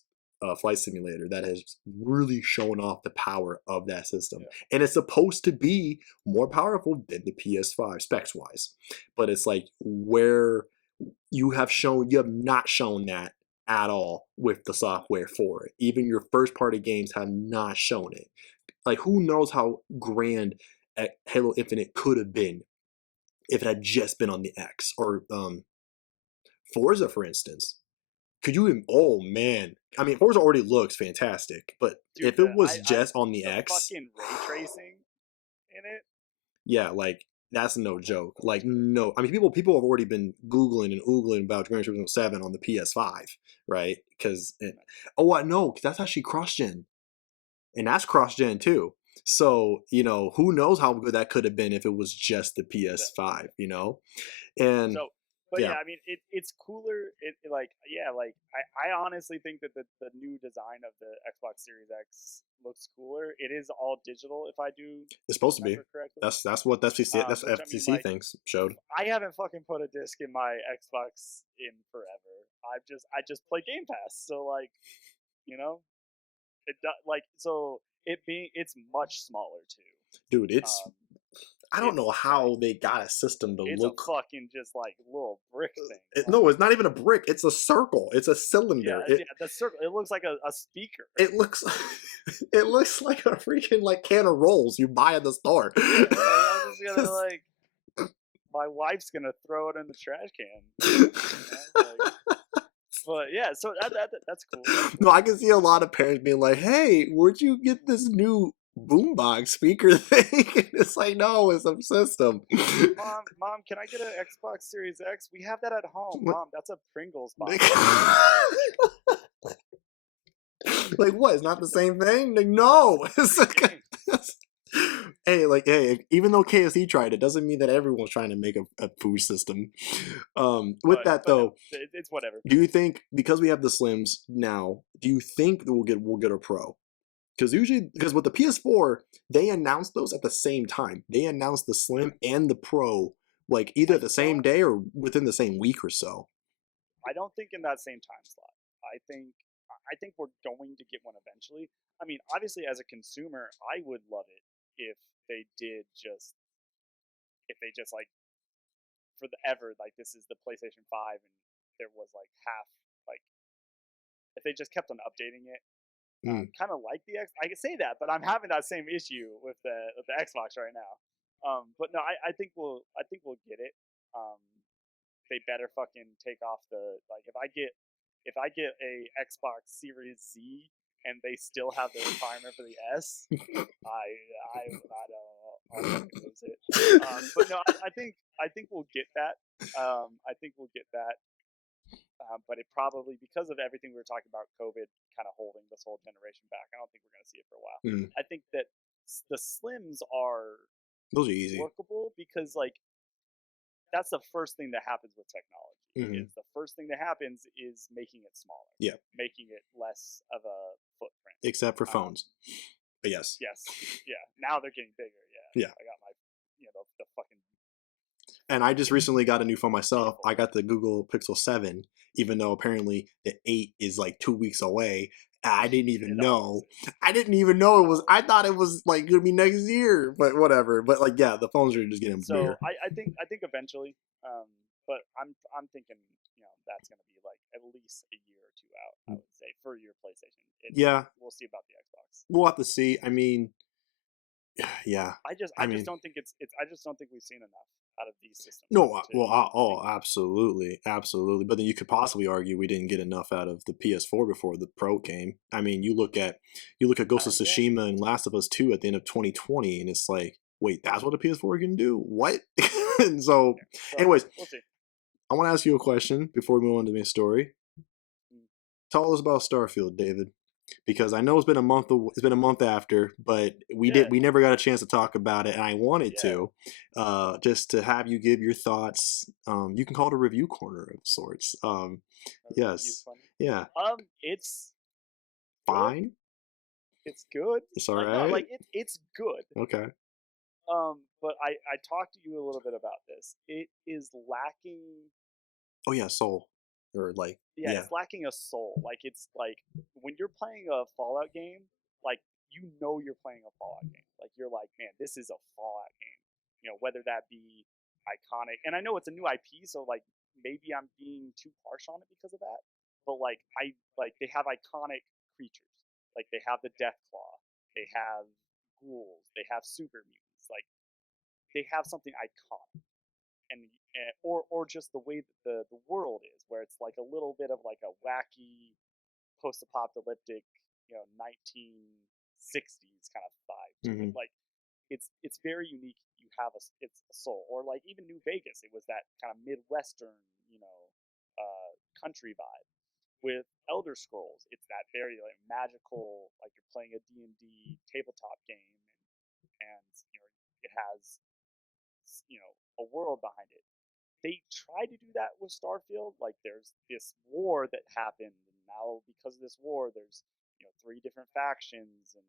Flight Simulator that has really shown off the power of that system, yeah, and it's supposed to be more powerful than the PS5 specs wise, but it's like where you have not shown that at all with the software for it. Even your first party games have not shown it. Like who knows how grand Halo Infinite could have been if it had just been on the X or Forza, for instance. Could you? Oh man, I mean, Forza already looks fantastic, but dude, if it was just on the the X, fucking ray tracing in it. yeah, like that's no joke. Like no, I mean, people have already been googling and oogling about Gran Turismo 7 on the PS5, right? Because oh, I know, because that's actually cross gen, and that's cross gen too. So who knows how good that could have been if it was just the The, PS5, and so, But Yeah, yeah, I mean, it's cooler. Like, yeah, like I honestly think that the new design of the Xbox Series X looks cooler. It is all digital, if I do it's supposed to be. remember correctly. That's what that's Which I mean, FTC like, things showed. I haven't fucking put a disc in my Xbox in forever. I just play Game Pass, so like, you know, like, so it's much smaller too. Dude, Um, I don't know it's like how they got a system to it's a look. fucking just like little brick thing. No, Like, it's not even a brick. It's a circle. It's a yeah, cylinder. yeah, the circle. It looks like a speaker. It looks it looks like a freaking like can of rolls you buy at the store. Yeah, like I'm just gonna like my wife's gonna throw it in the trash can. Like, but yeah, so that's cool. That's No, cool. I can see a lot of parents being like, "Hey, where'd you get this new boombox speaker thing?" And it's like, no, it's a system. Mom, can I get an Xbox Series X? We have that at home, What? Mom. That's a Pringles Like, box. like what? It's not the same thing. Like, no. It's Same like, game. hey, like, hey, even though KFC tried it, doesn't mean that everyone's trying to make a food system. With that But no, though, it's whatever. do you think because we have the Slims now, do you think that we'll get a Pro? Because with the PS4, they announced those at the same time. They announced the Slim and the Pro like either I the same don't day or within the same week or so. I don't think in that same time slot. I think we're going to get one eventually. I mean, obviously, as a consumer, I would love it if they did just if they just like for the ever like this is the PlayStation 5 and there was like half like if they just kept on updating it. Mm. Kind of like the X. I can say that, but I'm having that same issue with the Xbox right now. But no, I think we'll get it. Um, they better fucking take off the like if I get a Xbox Series Z and they still have the requirement for the S, I'll fucking lose it. But no, I think we'll get that. I think we'll get that. But it probably because of everything we were talking about, COVID kind of holding this whole generation back. I don't think we're going to see it for a while. Mm. I think that the Slims are Those are easy. workable because like that's the first thing that happens with technology. Mhm. Is the first thing that happens is making it smaller, Yeah, making it less of a footprint. except for phones. But yes, Yes, yeah. Now they're getting bigger. Yeah, yeah. I got my the fucking And I just recently got a new phone myself. handful. I got the Google Pixel 7, even though apparently the 8 is like 2 weeks away. I didn't even It know. always is. I didn't even know it was. Always. I thought it was like gonna be next year, but whatever. But like, yeah, the phones are just getting So bigger. I think eventually, but I'm thinking that's gonna be like at least a year or two out. I would say for your PlayStation. Yeah, We'll see about the Xbox. we'll have to see. I mean, yeah. I I just mean, don't think it's I just don't think we've seen enough out of these systems no. to Well, even oh, think about it. absolutely, absolutely. But then you could possibly argue we didn't get enough out of the PS4 before the Pro came. I mean, you look at Ghost of Yeah, Tsushima and Last of Us 2 at the end of 2020, and it's like, wait, that's what the PS4 can do? What? And so, yeah. So anyways, we'll see. I want to ask you a question before we move on to my story. Mm. Tell us about Starfield, David, because I know it's been a month. It's been a month after, but Yeah, we never got a chance to talk about it, and I wanted yeah. to, just to have you give your thoughts. You can call it a review corner of sorts. A review Yes, funny. yeah, It's good. fine. It's good. It's all Like no, right. like it's good. Okay. But I talked to you a little bit about this. It is lacking. Oh yeah, Soul, or like Yeah, yeah. it's lacking a soul. Like it's like when you're playing a Fallout game, like you're playing a Fallout game. Like you're like, man, this is a Fallout game. Whether that be iconic, and I know it's a new IP, so like maybe I'm being too harsh on it because of that. But like they have iconic creatures. Like they have the Death Claw, they have ghouls, they have super mutants. Like they have something iconic or just the way that the world is, where it's like a little bit of like a wacky post-apocalyptic, 1960s kind of vibe to it. Hmm. Like it's very unique. It's a soul, or like even New Vegas. It was that kind of midwestern, country vibe. With Elder Scrolls, it's that very like magical, like you're playing a D&D tabletop game, and it has a world behind it. they tried to do that with Starfield. Like there's this war that happened, and now because of this war, there's three different factions, and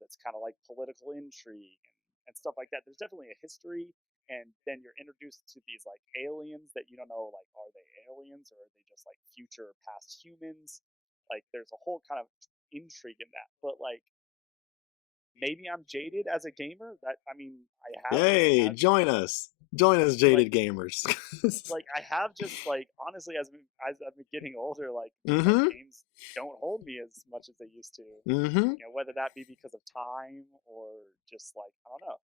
that's kind of like political intrigue and stuff like that. There's definitely a history, and then you're introduced to these like aliens that you don't know, like, are they aliens or are they just like future past humans? Like there's a whole kind of intrigue in that. But like maybe I'm jaded as a gamer. That I mean, I have just Hey, had join us. Join us, like jaded gamers. I have just like honestly as I've been getting older, like Mm-hmm. games don't hold me as much as they used to. Mm-hmm. Whether that be because of time or just like I don't know.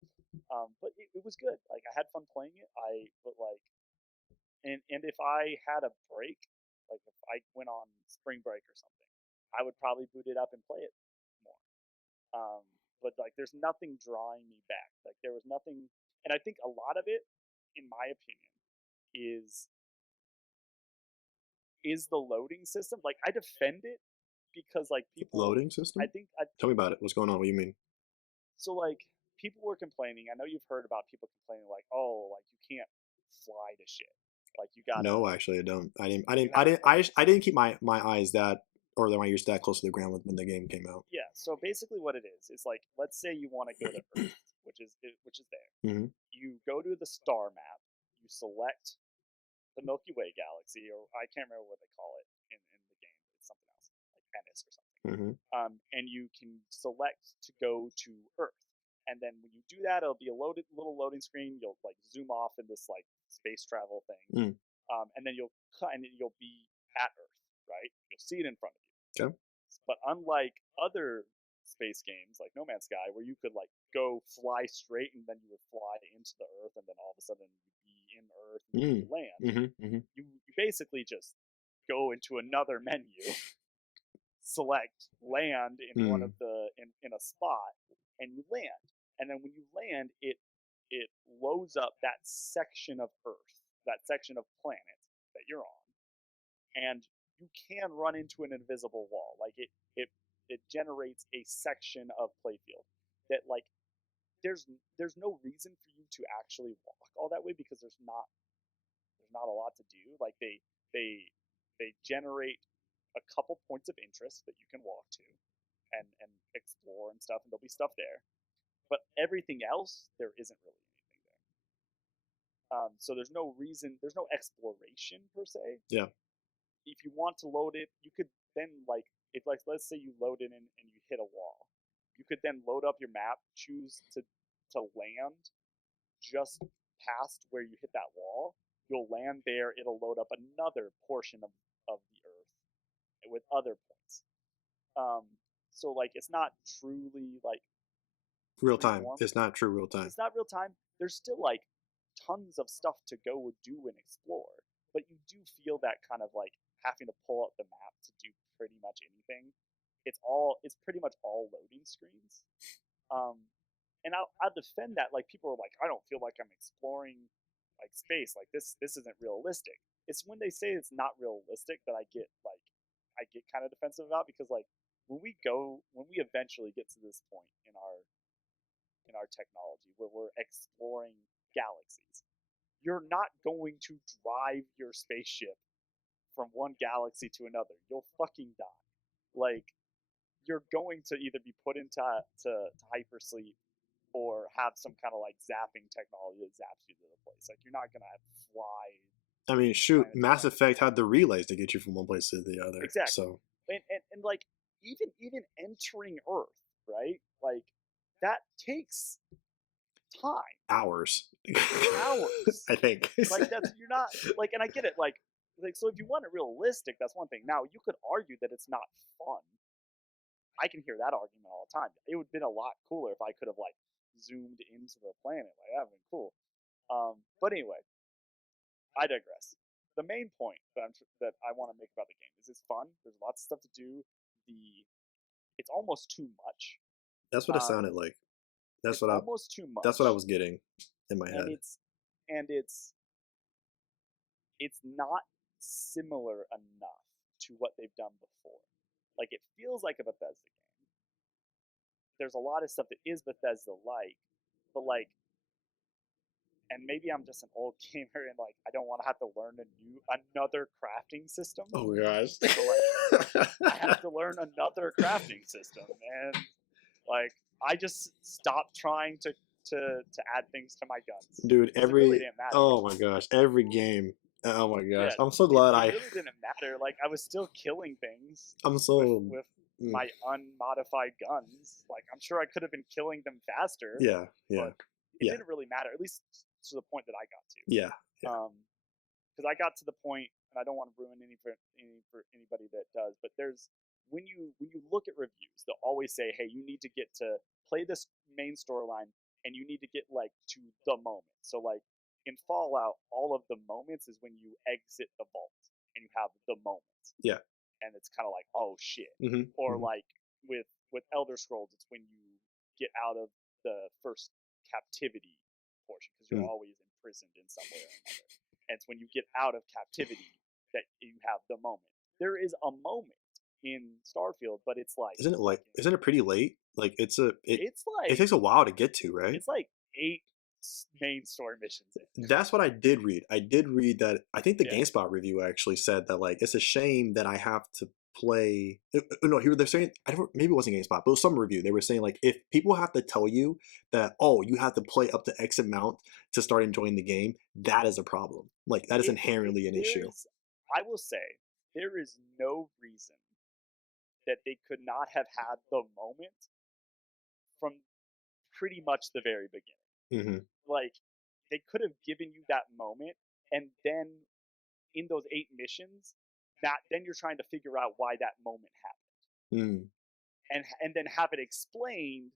But it was good. Like I had fun playing it. But like and if I had a break, like if I went on spring break or something, I would probably boot it up and play it more. Um, but like there's nothing drawing me back. Like there was nothing, and I think a lot of it, in my opinion, is the loading system. Like I defend it because like people, Loading I system? think Tell me about it. What's going on? What do you mean? so like people were complaining. I know you've heard about people complaining like, oh, like you can't fly to shit. Like you gotta, No, actually, I don't. I didn't. I you didn't. I have didn't. I didn't keep my eyes that or my ears that close to the ground when the game came out. yeah. So basically, what it is like, let's say you want to go to Earth, which is there. Mm-hmm. You go to the star map. You select the Milky Way galaxy, or I can't remember what they call it in the game. It's something else, like Venice or something. Mm-hmm. And you can select to go to Earth. And then when you do that, it'll be a little loading screen. You'll like zoom off in this like space travel thing, Mm. and then you'll be at Earth, right? You'll see it in front of you. Okay. But unlike other space games like No Man's Sky, where you could like go fly straight and then you would fly into the Earth, and then all of a sudden you'd be in Earth and then you Mm. land. Mm-hmm. Mm-hmm. You basically just go into another menu, select land in one of Mm. in a spot, and you land. And then when you land, it loads up that section of Earth, that section of planet that you're on, and you can run into an invisible wall. Like it generates a section of playfield that like there's no reason for you to actually walk all that way because there's not a lot to do. Like they they generate a couple points of interest that you can walk to and explore and stuff, and there'll be stuff there. But everything else, there isn't really anything there. So there's no reason, there's no exploration per se. Yeah. If you want to load it, you could then like if like let's say you load it in and you hit a wall, you could then load up your map, choose to land just past where you hit that wall. You'll land there. It'll load up another portion of the Earth with other points. Um, so like it's not truly like Real time. freeform. It's not true real time. It's not real time. There's still like tons of stuff to go do and explore, but you do feel that kind of like having to pull up the map to do pretty much anything. It's pretty much all loading screens. Um, and I'll defend that. Like people are like, I don't feel like I'm exploring like space. Like this isn't realistic. It's when they say it's not realistic that I get kind of defensive about because like when we eventually get to this point in our technology where we're exploring galaxies, you're not going to drive your spaceship from one galaxy to another. You'll fucking die. Like you're going to either be put into to hypersleep or have some kind of like zapping technology that zaps you to the place. Like you're not gonna fly I mean, shoot, planet to Mass planet. Effect had the relays to get you from one place to the other. Exactly. So And like even entering Earth, right? Like that takes time, hours. hours. I think. Like that's you're not like, and I get it. Like so, if you want it realistic, that's one thing. Now you could argue that it's not fun. I can hear that argument all the time. It would have been a lot cooler if I could have like zoomed into the planet. Like that would have been cool. But anyway, I digress. The main point that I want to make about the game is it's fun. There's lots of stuff to do. The It's almost too much. That's what it Um, sounded like. That's it's what I. almost too That's what I much, was getting in my and head. it's not similar enough to what they've done before. Like it feels like a Bethesda game. There's a lot of stuff that is Bethesda like, but like and maybe I'm just an old gamer and like I don't want to have to learn another crafting system. Oh gosh. So like I have to learn another crafting system, and like I just stopped trying to add things to my guns Dude, because it really didn't matter. oh my gosh, every game. Oh my gosh. Yeah, I'm so glad it really didn't matter. Like I was still killing things I'm so with mm, my unmodified guns. Like I'm sure I could have been killing them faster, yeah, yeah. but it Yeah. didn't really matter. At least to the point that I got to. Yeah. Yeah. Because I got to the point, and I don't want to ruin for anybody that does, but there's when you look at reviews, they'll always say, "Hey, you need to get to play this main storyline, and you need to get like to the moment." So like in Fallout, all of the moments is when you exit the vault and you have the moment, Yeah. and it's kind of like, oh shit. Mm-hmm. Or Mm-hmm. like with Elder Scrolls, it's when you get out of the first captivity portion because you're Mm. always imprisoned in some way or another. And it's when you get out of captivity that you have the moment. There is a moment in Starfield, but it's like Isn't it pretty late? Like it's it takes a while to get to, right? it's like 8 main story missions in. That's what I did read. I did read that. I think the Yeah. GameSpot review actually said that like it's a shame that I have to play. No, here they're saying I don't. Maybe it wasn't GameSpot, but it was some review. They were saying like if people have to tell you that you have to play up to X amount to start enjoying the game, that is a problem. Like that is inherently an issue. I will say there is no reason that they could not have had the moment from pretty much the very beginning. Mm-hmm. Like they could have given you that moment, and then in those 8 missions, then you're trying to figure out why that moment happened, and then have it explained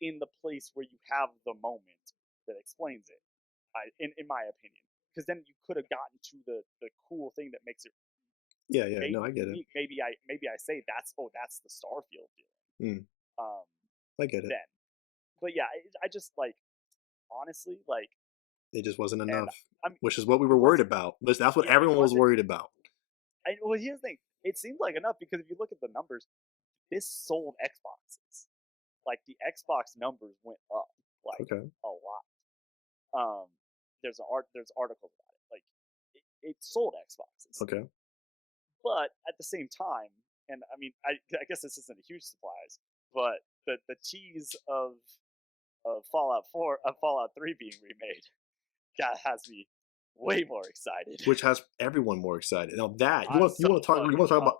in the place where you have the moment that explains it. In my opinion, because then you could have gotten to the cool thing that makes it. Yeah, yeah, no, I get it. Maybe I say that's the Starfield feeling. I get it. Then, but yeah, I just like honestly like it just wasn't enough, I'm, which is what we were worried about. But that's what everyone was worried about. Well, here's the thing: it seems like enough because if you look at the numbers, this sold Xboxes. Like the Xbox numbers went up like a lot. There's articles about it. Like it sold Xboxes. Okay. But at the same time, and I mean, I guess this isn't a huge surprise, but the tease of Fallout 4, of Fallout 3 being remade, has me way more excited. Which has everyone more excited. Now that you want to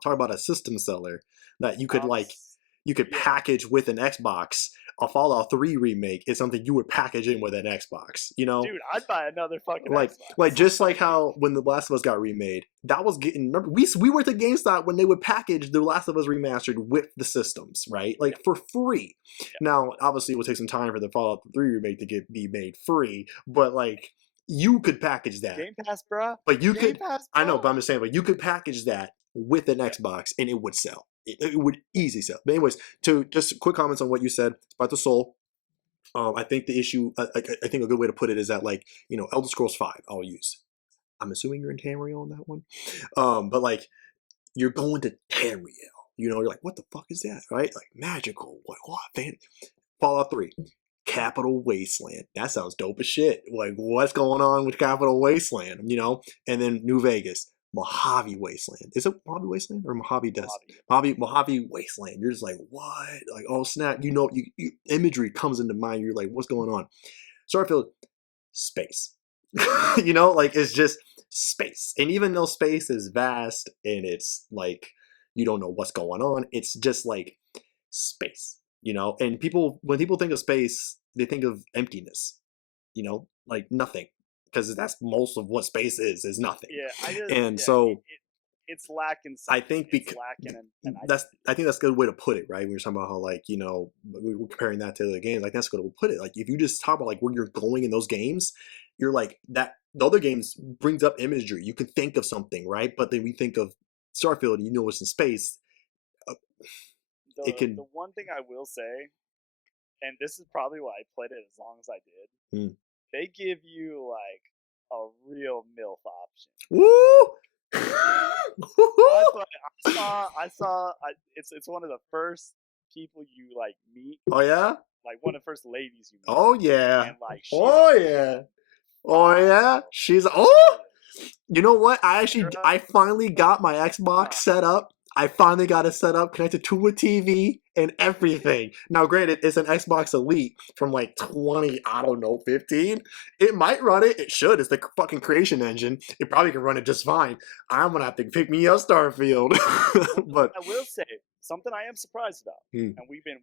talk about a system seller that you could package with an Xbox. A Fallout 3 remake is something you would package in with an Xbox, you know? Dude, I'd buy another fucking Xbox. Like just like how when The Last of Us got remade, that was getting. Remember, we were at the GameStop when they would package The Last of Us remastered with the systems, right? Like for free. Now, obviously, it would take some time for the Fallout 3 remake to be made free, but like you could package that. Game Pass, bro. But you could. I know, but I'm just saying, but you could package that with an Xbox and it would sell. It would easily sell. But anyways, to just quick comments on what you said about the soul. I think the issue, I think a good way to put it is that like, Elder Scrolls 5 I'll use. I'm assuming you're in Tamriel on that one. But like you're going to Tamriel, you're like, what the fuck is that? Right? Like magical. What? Fallout 3. Capital Wasteland. That sounds dope as shit. Like what's going on with Capital Wasteland? And then New Vegas. Mojave Wasteland. Is it Mojave Wasteland or Mojave Desert? Mojave Wasteland. You're just like, what? Like, oh snap! You imagery comes into mind. You're like, what's going on? Starfield, space. Like it's just space. And even though space is vast and it's like you don't know what's going on, it's just like space. And when people think of space, they think of emptiness. Like nothing. Because that's most of what space is nothing. Yeah, so it's lacking. I think because I think that's a good way to put it, right? When you're talking about how like we're comparing that to the games, like that's a good way to put it. Like if you just talk about like where you're going in those games, you're like that. The other games brings up imagery. You can think of something, right? But then we think of Starfield, it's in space. The one thing I will say, and this is probably why I played it as long as I did. They give you like a real MILF option. Woo! I saw. It's one of the first people you like meet. Oh yeah. Like one of the first ladies you meet. Oh yeah. And like Oh yeah, Wow. she's Hell You know what? yeah. Sarah? I finally got my Xbox Uh, set up. I finally got it set up, connected to a TV and everything. Now, granted, it's an Xbox Elite from like 20, I don't know, 15. It might run it. It should. It's the fucking creation engine. It probably can run it just fine. I'm gonna have to pick me up Starfield. what, but I will say, something I am surprised about, hmm, and we've been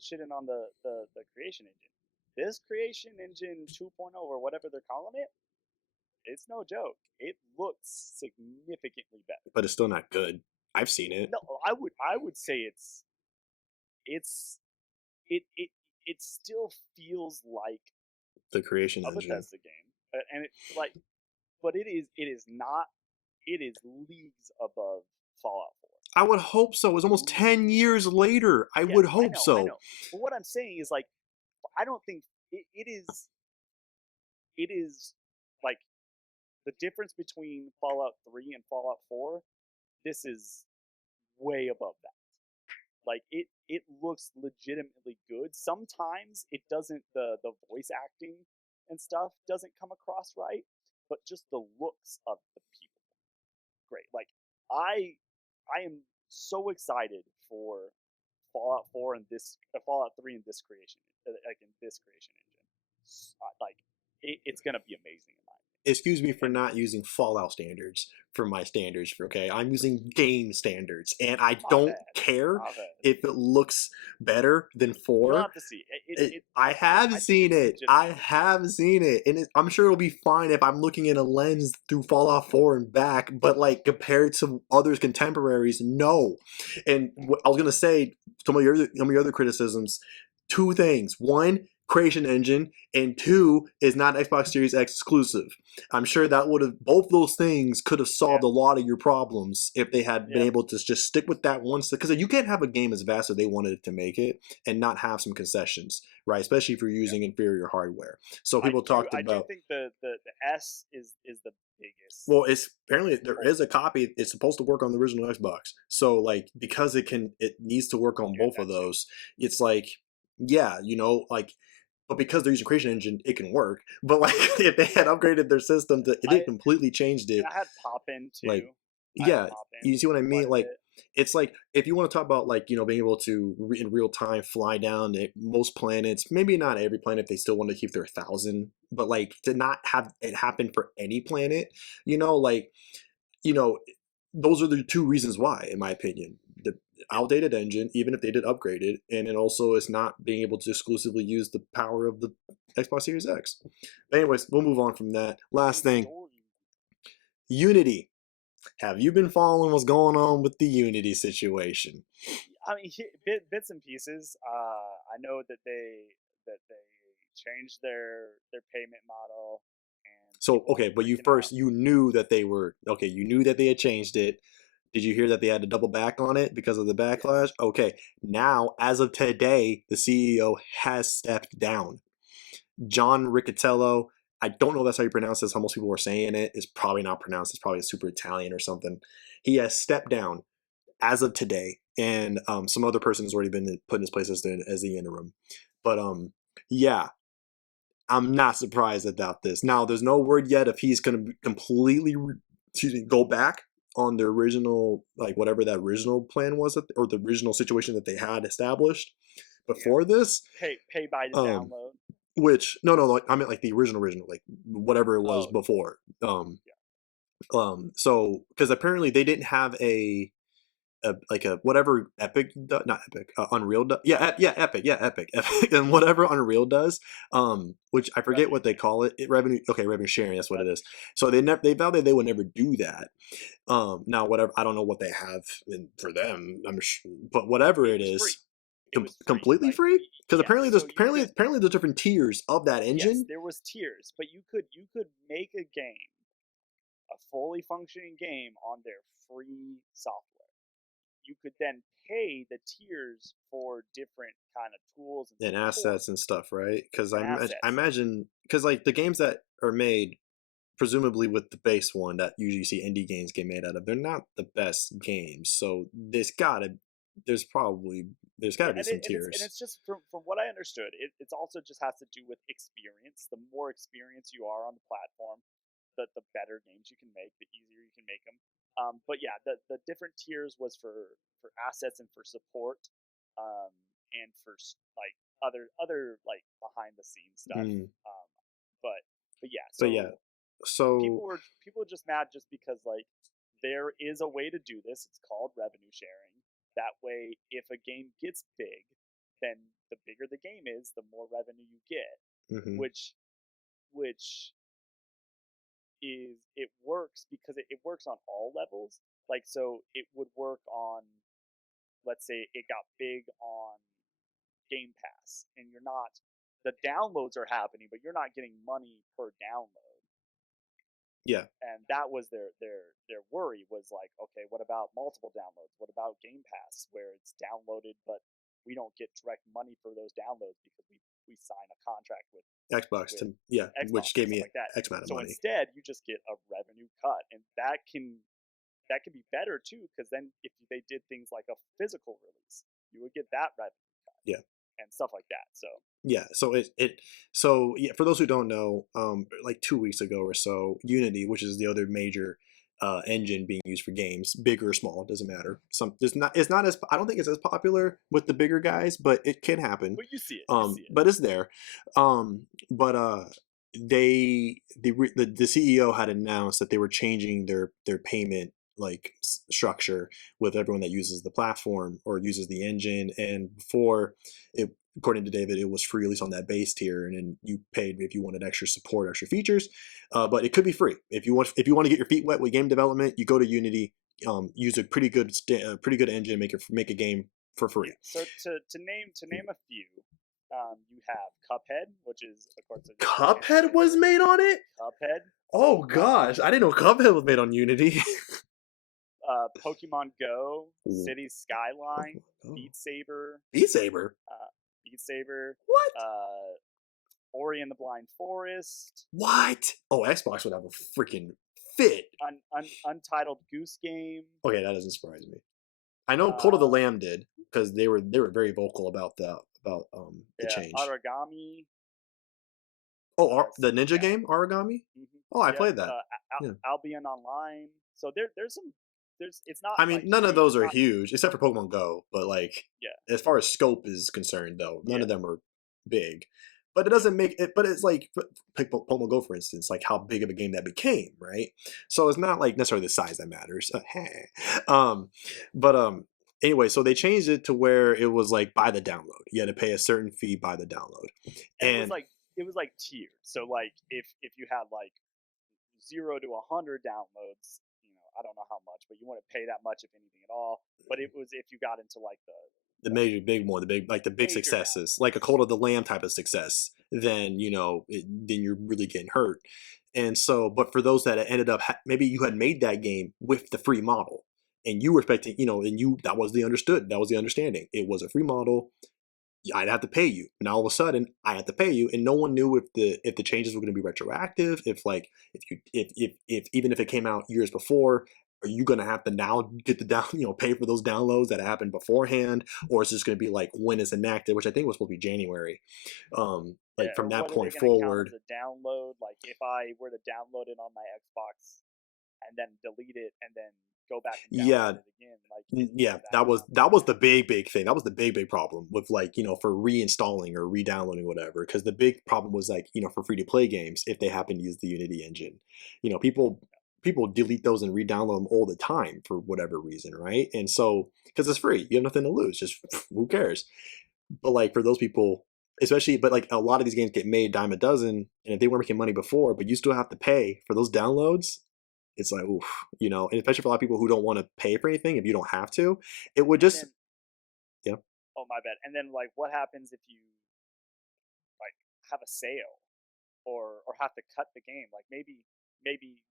shitting on the creation engine. This creation engine 2.0 or whatever they're calling it, it's no joke. It looks significantly better. but it's still not good. I've seen it. No, I would say it's it it it still feels like The creation a engine. Bethesda game, and it like, but it is not. It is leagues above Fallout 4. I would hope so. It's almost 10 years later. I Yeah, would I hope know, I so. know. But what I'm saying is like, I don't think it is like the difference between Fallout 3 and Fallout 4. This is way above that. Like it looks legitimately good. Sometimes it doesn't, the voice acting and stuff doesn't come across right, but just the looks of the people, great. Like I I am so excited for Fallout 4 and this Fallout 3 and this creation, like in this creation engine. Like it's gonna be amazing in my Excuse me for opinion. not using Fallout standards for my standards. Okay, I'm using game standards, and I And my don't bad, care my bad. if it looks better than You'll four. have to see I have I think seen it's it. I legitimately good. have seen it, and I'm sure it'll be fine if I'm looking in a lens through Fallout 4 and back. But like compared to others contemporaries, no. And what I was gonna say, some of your other criticisms. Two things: one, creation engine, and two is not Xbox Series X exclusive. I'm sure that would have both those things could have Yeah, solved a lot of your problems if they had been yeah, able to just stick with that one. Because you can't have a game as vast as they wanted it to make it and not have some concessions, right? Especially if you're yeah. using inferior hardware. So I people do talked I do about, think the S is the biggest well, it's apparently there is a culprit. copy. It's supposed to work on the original Xbox. So like because it needs to work on Dude, both of that shit. those. It's like yeah, like but because they're using Creation Engine, it can work. But like if they had upgraded their system to it I did completely changed and it. I had pop in Like too. I had yeah, pop in you see what I quite mean? a Like bit. it's like if you want to talk about like being able to in real time fly down to most planets, maybe not every planet, they still want to keep their 1,000, but like to not have it happen for any planet, like you know, those are the two reasons why, in my opinion. The Yeah, outdated engine, even if they did upgrade it, and then also it's not being able to exclusively use the power of the Xbox Series X. But anyways, we'll move on from that. Last true thing, story. Unity. Have you been following what's going on with the Unity situation? I mean, bits and pieces. I know that they changed their payment model, and So people okay, were but freaking out. you knew that they were okay. You knew that they had changed it. Did you hear that they had to double back on it because of the backlash? Yes. Okay, now as of today, the CEO has stepped down. John Riccatello. I don't know if that's how you pronounce this. How most people were saying it. It's probably not pronounced. It's probably super Italian or something. He has stepped down as of today, and some other person has already been put in his place as the interim. But yeah, I'm not surprised about this. Now, there's no word yet if he's going to completely, go back on the original, like whatever that original plan was, or the original situation that they had established Yeah. before this. Pay by the Um, download. which no, like I meant like the original, like whatever it was Oh before. yeah. So because apparently they didn't have like a whatever Epic not Epic Unreal yeah Epic Epic and whatever Unreal does which I forget Revenue what they sharing. call it, revenue sharing, that's what it is. Revenue sharing. So they vowed that they would never do that. Now whatever, I don't know what they have for them, I'm sure, but whatever It it was free. is, It was free. completely Like free, because yeah. apparently So you could, there's different tiers of that yes, engine. there was tiers, but you could make a game, a fully functioning game on their free software. You could then pay the tiers for different kind of tools and And support assets and stuff, right? Because and I assets. imagine because like the games that are made presumably with the base one that usually you see indie games get made out of, they're not the best games. So there's gotta there's probably there's got Yeah, to be some and tiers. it's just from what I understood, it's also just has to do with experience. The more experience you are on the platform, the better games you can make, the easier you can make them. But yeah, the different tiers was for assets and for support, um, and for like other like behind the scenes stuff. Mm. Um, but yeah, But yeah, so so people were just mad just because like there is a way to do this. It's called revenue sharing. That way, if a game gets big, then the bigger the game is, the more revenue you get. mhm. Which which is it works because it works on all levels. Like so, it would work on, let's say it got big on Game Pass, and you're not, the downloads are happening, but you're not getting money per download. Yeah, And that was their worry was like, okay, what about multiple downloads? What about Game Pass where it's downloaded, but we don't get direct money for those downloads because we sign a contract Xbox with to yeah, which Xbox or gave stuff me like that. X amount of So money. instead, you just get a revenue cut, and that can be better too because then if they did things like a physical release, you would get that revenue cut Yeah. and stuff like that. So Yeah, so so yeah, for those who don't know, like 2 weeks ago or so, Unity, which is the other major engine being used for games, big or small, doesn't matter. It's not as I don't think it's as popular with the bigger guys, but it can happen. but you see it. But it's there. But the CEO had announced that they were changing their payment like structure with everyone that uses the platform or uses the engine, and before it, according to David, it was free at least on that base tier, and then you paid if you wanted extra support, extra features. But it could be free if you want to get your feet wet with game development. You go to Unity, use a pretty good engine, make a game for free. Yeah. So to name a few, you have Cuphead, which is of course Cuphead was made on it. Cuphead. Oh Um, gosh, I didn't know Cuphead was made on Unity. Pokemon Go, Cities Skyline, Beat Saber, Beat Saber. uh, Beat Saber, What? uh, Ori and the Blind Forest, What? Oh, Xbox would have a freaking fit. Untitled Goose Game, Okay, that doesn't surprise me. I know Cult of the uh, Lamb did because they were very vocal about the yeah, change. Origami. Oh, Yes, the ninja yeah, game Origami. mm-hmm, Oh, I yep. played that. Yeah. Albion Online. So there's some there's it's not I mean, like none of huge. those It's are not huge except for Pokemon Go. But like, yeah as far as scope is concerned, though, none yeah of them are big. But it yeah doesn't make it. But it's like pick Pokemon Go for instance, like how big of a game that became, right? So it's not like necessarily the size that matters. um, but anyway, so they changed it to where it was like by the download. You had to pay a certain fee by the download, and and it was like tiered. So like if you had like 0 to 100 downloads, I don't know how much, but you wouldn't pay that much if anything at all. But it was if you got into like the the major big one, the big like the big major successes, like a downloads. Cult of the Lamb type of success, then then you're really getting hurt. And so, but for those that ended up, maybe you had made that game with the free model, and you were expecting, and that was the understanding. It was a free model. I'd have to pay you. And all of a sudden, I had to pay you, and no one knew if the changes were going to be retroactive. If like if even if it came out years before, are you going to have to now get the down pay for those downloads that happened beforehand, or is this going to be like when it's enacted, which I think was supposed to be January, like Yeah, from or that what are they point going to count forward. as a download? Like if I were to download it on my Xbox and then delete it and then go back and Yeah, download it again, like is yeah, that that was counted? the big thing. That was the big problem with like for reinstalling or re-downloading whatever. Because the big problem was like for free to play games, if they happen to use the Unity engine, people delete those and re-download them all the time for whatever reason, right? And so because it's free, you have nothing to lose. Just who cares? But like for those people, especially, but like a lot of these games get made dime a dozen, and if they weren't making money before, but you still have to pay for those downloads, it's like oof, and especially for a lot of people who don't want to pay for anything, if you don't have to, it would And just then yeah. oh my bad. And then like what happens if you like have a sale or have to cut the game? Like maybe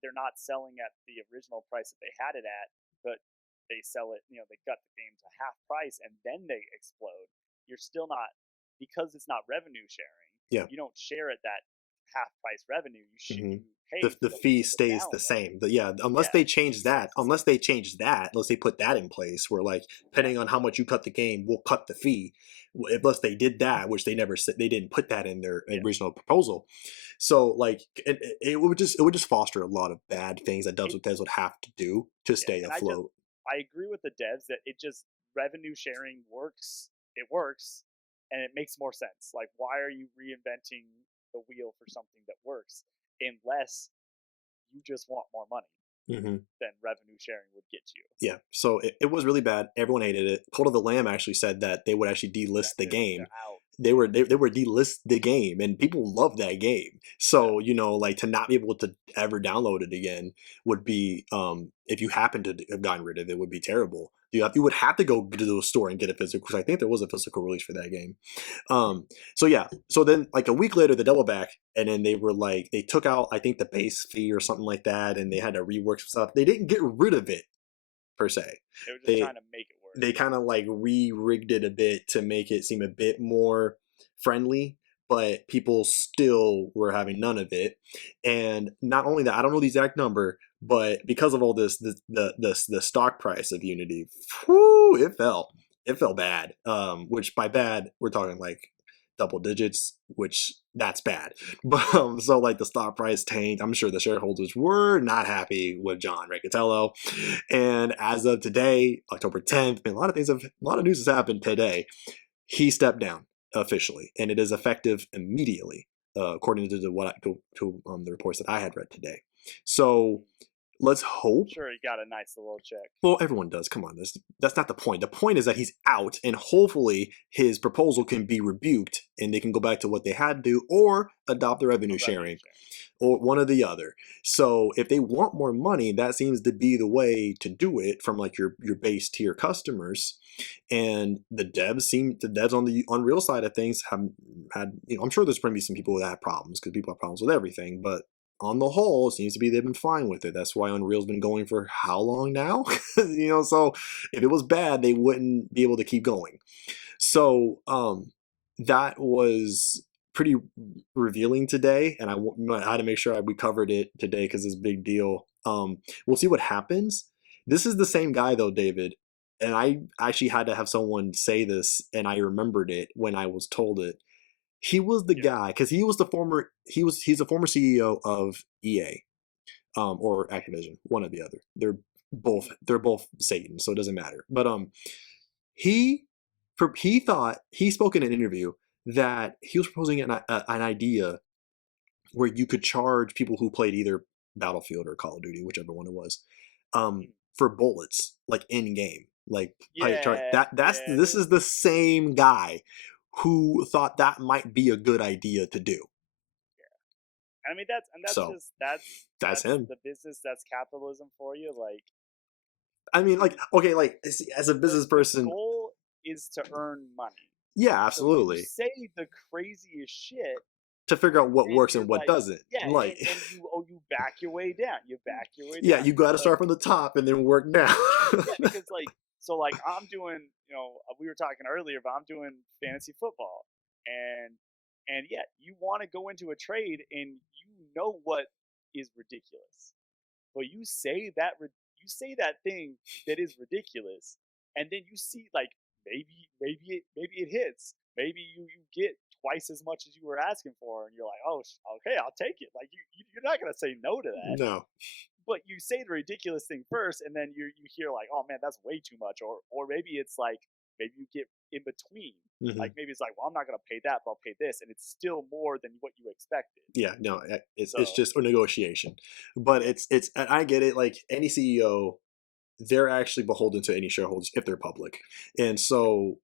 they're not selling at the original price that they had it at, but they sell it, they cut the game to half price and then they explode. You're still not, because it's not revenue sharing. Yeah. You don't share it that half price revenue, you should hmm you pay the for fee the stays the download. same. But yeah, unless Yeah, they the change fee stays that, the same. unless they put that in place, where like Yeah, depending on how much you cut the game, we'll cut the fee. Unless they did that, which they never said, they didn't put that in their yeah. original proposal. So like it would just foster a lot of bad things that It devs would have to do to yeah, stay and afloat. I agree with the devs that it just revenue sharing works. It works, and it makes more sense. Like, why are you reinventing the wheel for something that works unless you just want more money? hmm Then revenue sharing would get you. Yeah, so it was really bad. Everyone hated it. Cult of the Lamb actually said that they would actually Yeah, delist the they're game. out. They were delist the game, and people love that game. Yeah, So like to not be able to ever download it again would be if you happen to have gotten rid of it would be terrible. You would have to go to the store and get a physical, because I think there was a physical release for that game. So yeah, so then like a week later, they double back, and then they were like, they took out I think the base fee or something like that, and they had to rework some stuff. They didn't get rid of it per se. they were just They trying to make it work. they kind of like re-rigged it a bit to make it seem a bit more friendly, but people still were having none of it. And not only that, I don't know the exact number, but because of all this, the stock price of Unity, whew, it fell bad. Which by bad we're talking like double digits, which that's bad. But so like the stock price tanked. I'm sure the shareholders were not happy with John Riccatello. And as of today, October 10th, a lot of things a lot of news has happened today. He stepped down officially, and it is effective immediately, according to the reports that I had read today. So let's I'm hope. sure he got a nice little check. Well, everyone does. Come on, that's not the point. The point is that he's out, and hopefully his proposal can be rebuked, and they can go back to what they had to do, or adopt the A revenue revenue sharing, sharing. or one or the other. So if they want more money, that seems to be the way to do it from like your base tier customers. And the devs on the Unreal side of things have had, I'm sure there's going to be some people that have problems, because people have problems with everything, but on the whole, it seems to be they've been fine with it. That's why Unreal's been going for how long now? So if it was bad, they wouldn't be able to keep going. So that was pretty revealing today, and I had to make sure we covered it today because it's a big deal. We'll see what happens. This is the same guy though, David, and I actually had to have someone say this, and I remembered it when I was told it. He was the Yeah. guy because he's a former CEO of EA, or Activision, one or the other. They're both Satan, so it doesn't matter. But he he thought he spoke in an interview that he was proposing an idea where you could charge people who played either Battlefield or Call of Duty, whichever one it was, Mm. for bullets, like in game, like Yeah, that's yeah, this is the same guy who thought that might be a good idea to do. I mean that's So just that's that's him. the business, that's capitalism for you. Like I mean, like, you, okay, like as a business the person, goal is to earn money. yeah, So you absolutely, say the craziest shit, to figure out what and works you're and what like, doesn't. yeah, Like, and you back your way down. You back your way yeah, down you got to because like start from the top and then work down. yeah, because like so like I'm doing, we were talking earlier, but I'm doing fantasy football, and yeah, you want to go into a trade and you know what is ridiculous, but you say that thing that is ridiculous, and then you see like maybe it hits, maybe you get twice as much as you were asking for, and you're like, oh, okay, I'll take it. Like you're not gonna say no to that, No. but you say the ridiculous thing first, and then you hear like, oh man, that's way too much, or maybe it's like maybe you get in between. hmm Like maybe it's like, well, I'm not gonna pay that, but I'll pay this, and it's still more than what you expected. Yeah, no, it's So just a negotiation, but yeah, it's I get it. Like any CEO, they're actually beholden to any shareholders if they're public, and yeah, so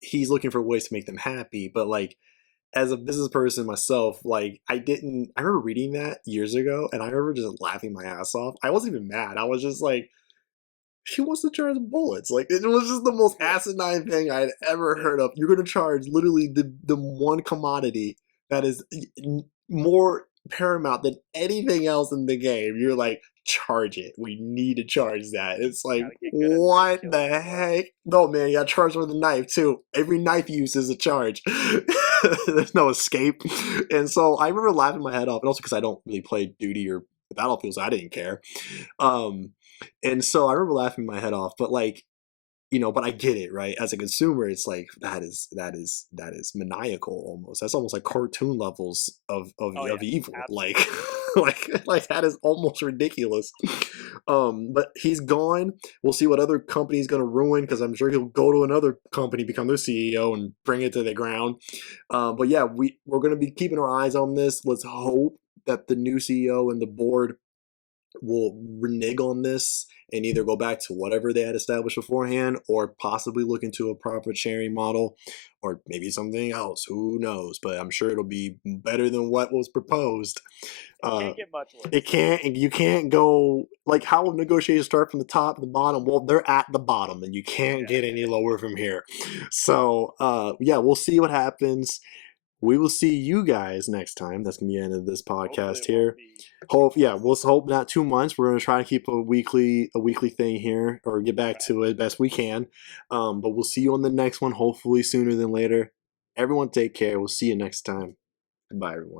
he's looking for ways to make them happy. But like as a business person myself, like I remember reading that years ago, and I remember just laughing my ass off. I wasn't even mad. I was just like, he wants to charge bullets. Like it was just the most yeah, asinine thing I'd ever yeah, heard of. You're gonna charge literally the one commodity that is more paramount than anything else in the game. You're like charge it. We need to charge that. It's like, Gotta get good at knife what killing, the boy. heck? No, man, you got to charge with a knife too. Every knife you use is a charge. There's no escape. And so I remember laughing my head off, and also because I don't really play Duty or Battlefield, so I didn't care. Um, and so I remember laughing my head off, but like, but I get it, right? As a consumer, it's like that is maniacal almost. That's almost like cartoon levels Oh of yeah, evil. Like absolutely. like that is almost ridiculous. But he's gone. We'll see what other company he's gonna ruin because I'm sure he'll go to another company, become their CEO, and bring it to the ground. But yeah, we're gonna be keeping our eyes on this. Let's hope that the new CEO and the board will renege on this and either go back to whatever they had established beforehand or possibly look into a profit sharing model or maybe something else. Who knows? But I'm sure it'll be better than what was proposed. It Uh, can't get much it worse. can't, you can't go like how negotiations start from the top to the bottom. Well, they're at the bottom and you can't Yeah. get any lower from here. So, yeah, we'll see what happens. We will see you guys next time. That's gonna be the end of this Hopefully podcast it won't here. be 2 Hope, yeah, months. we'll hope not 2 months. We're gonna try to keep a weekly thing here or get back Right. to it best we can. But we'll see you on the next one, hopefully sooner than later. Everyone take care. We'll see you next time. Goodbye, everyone.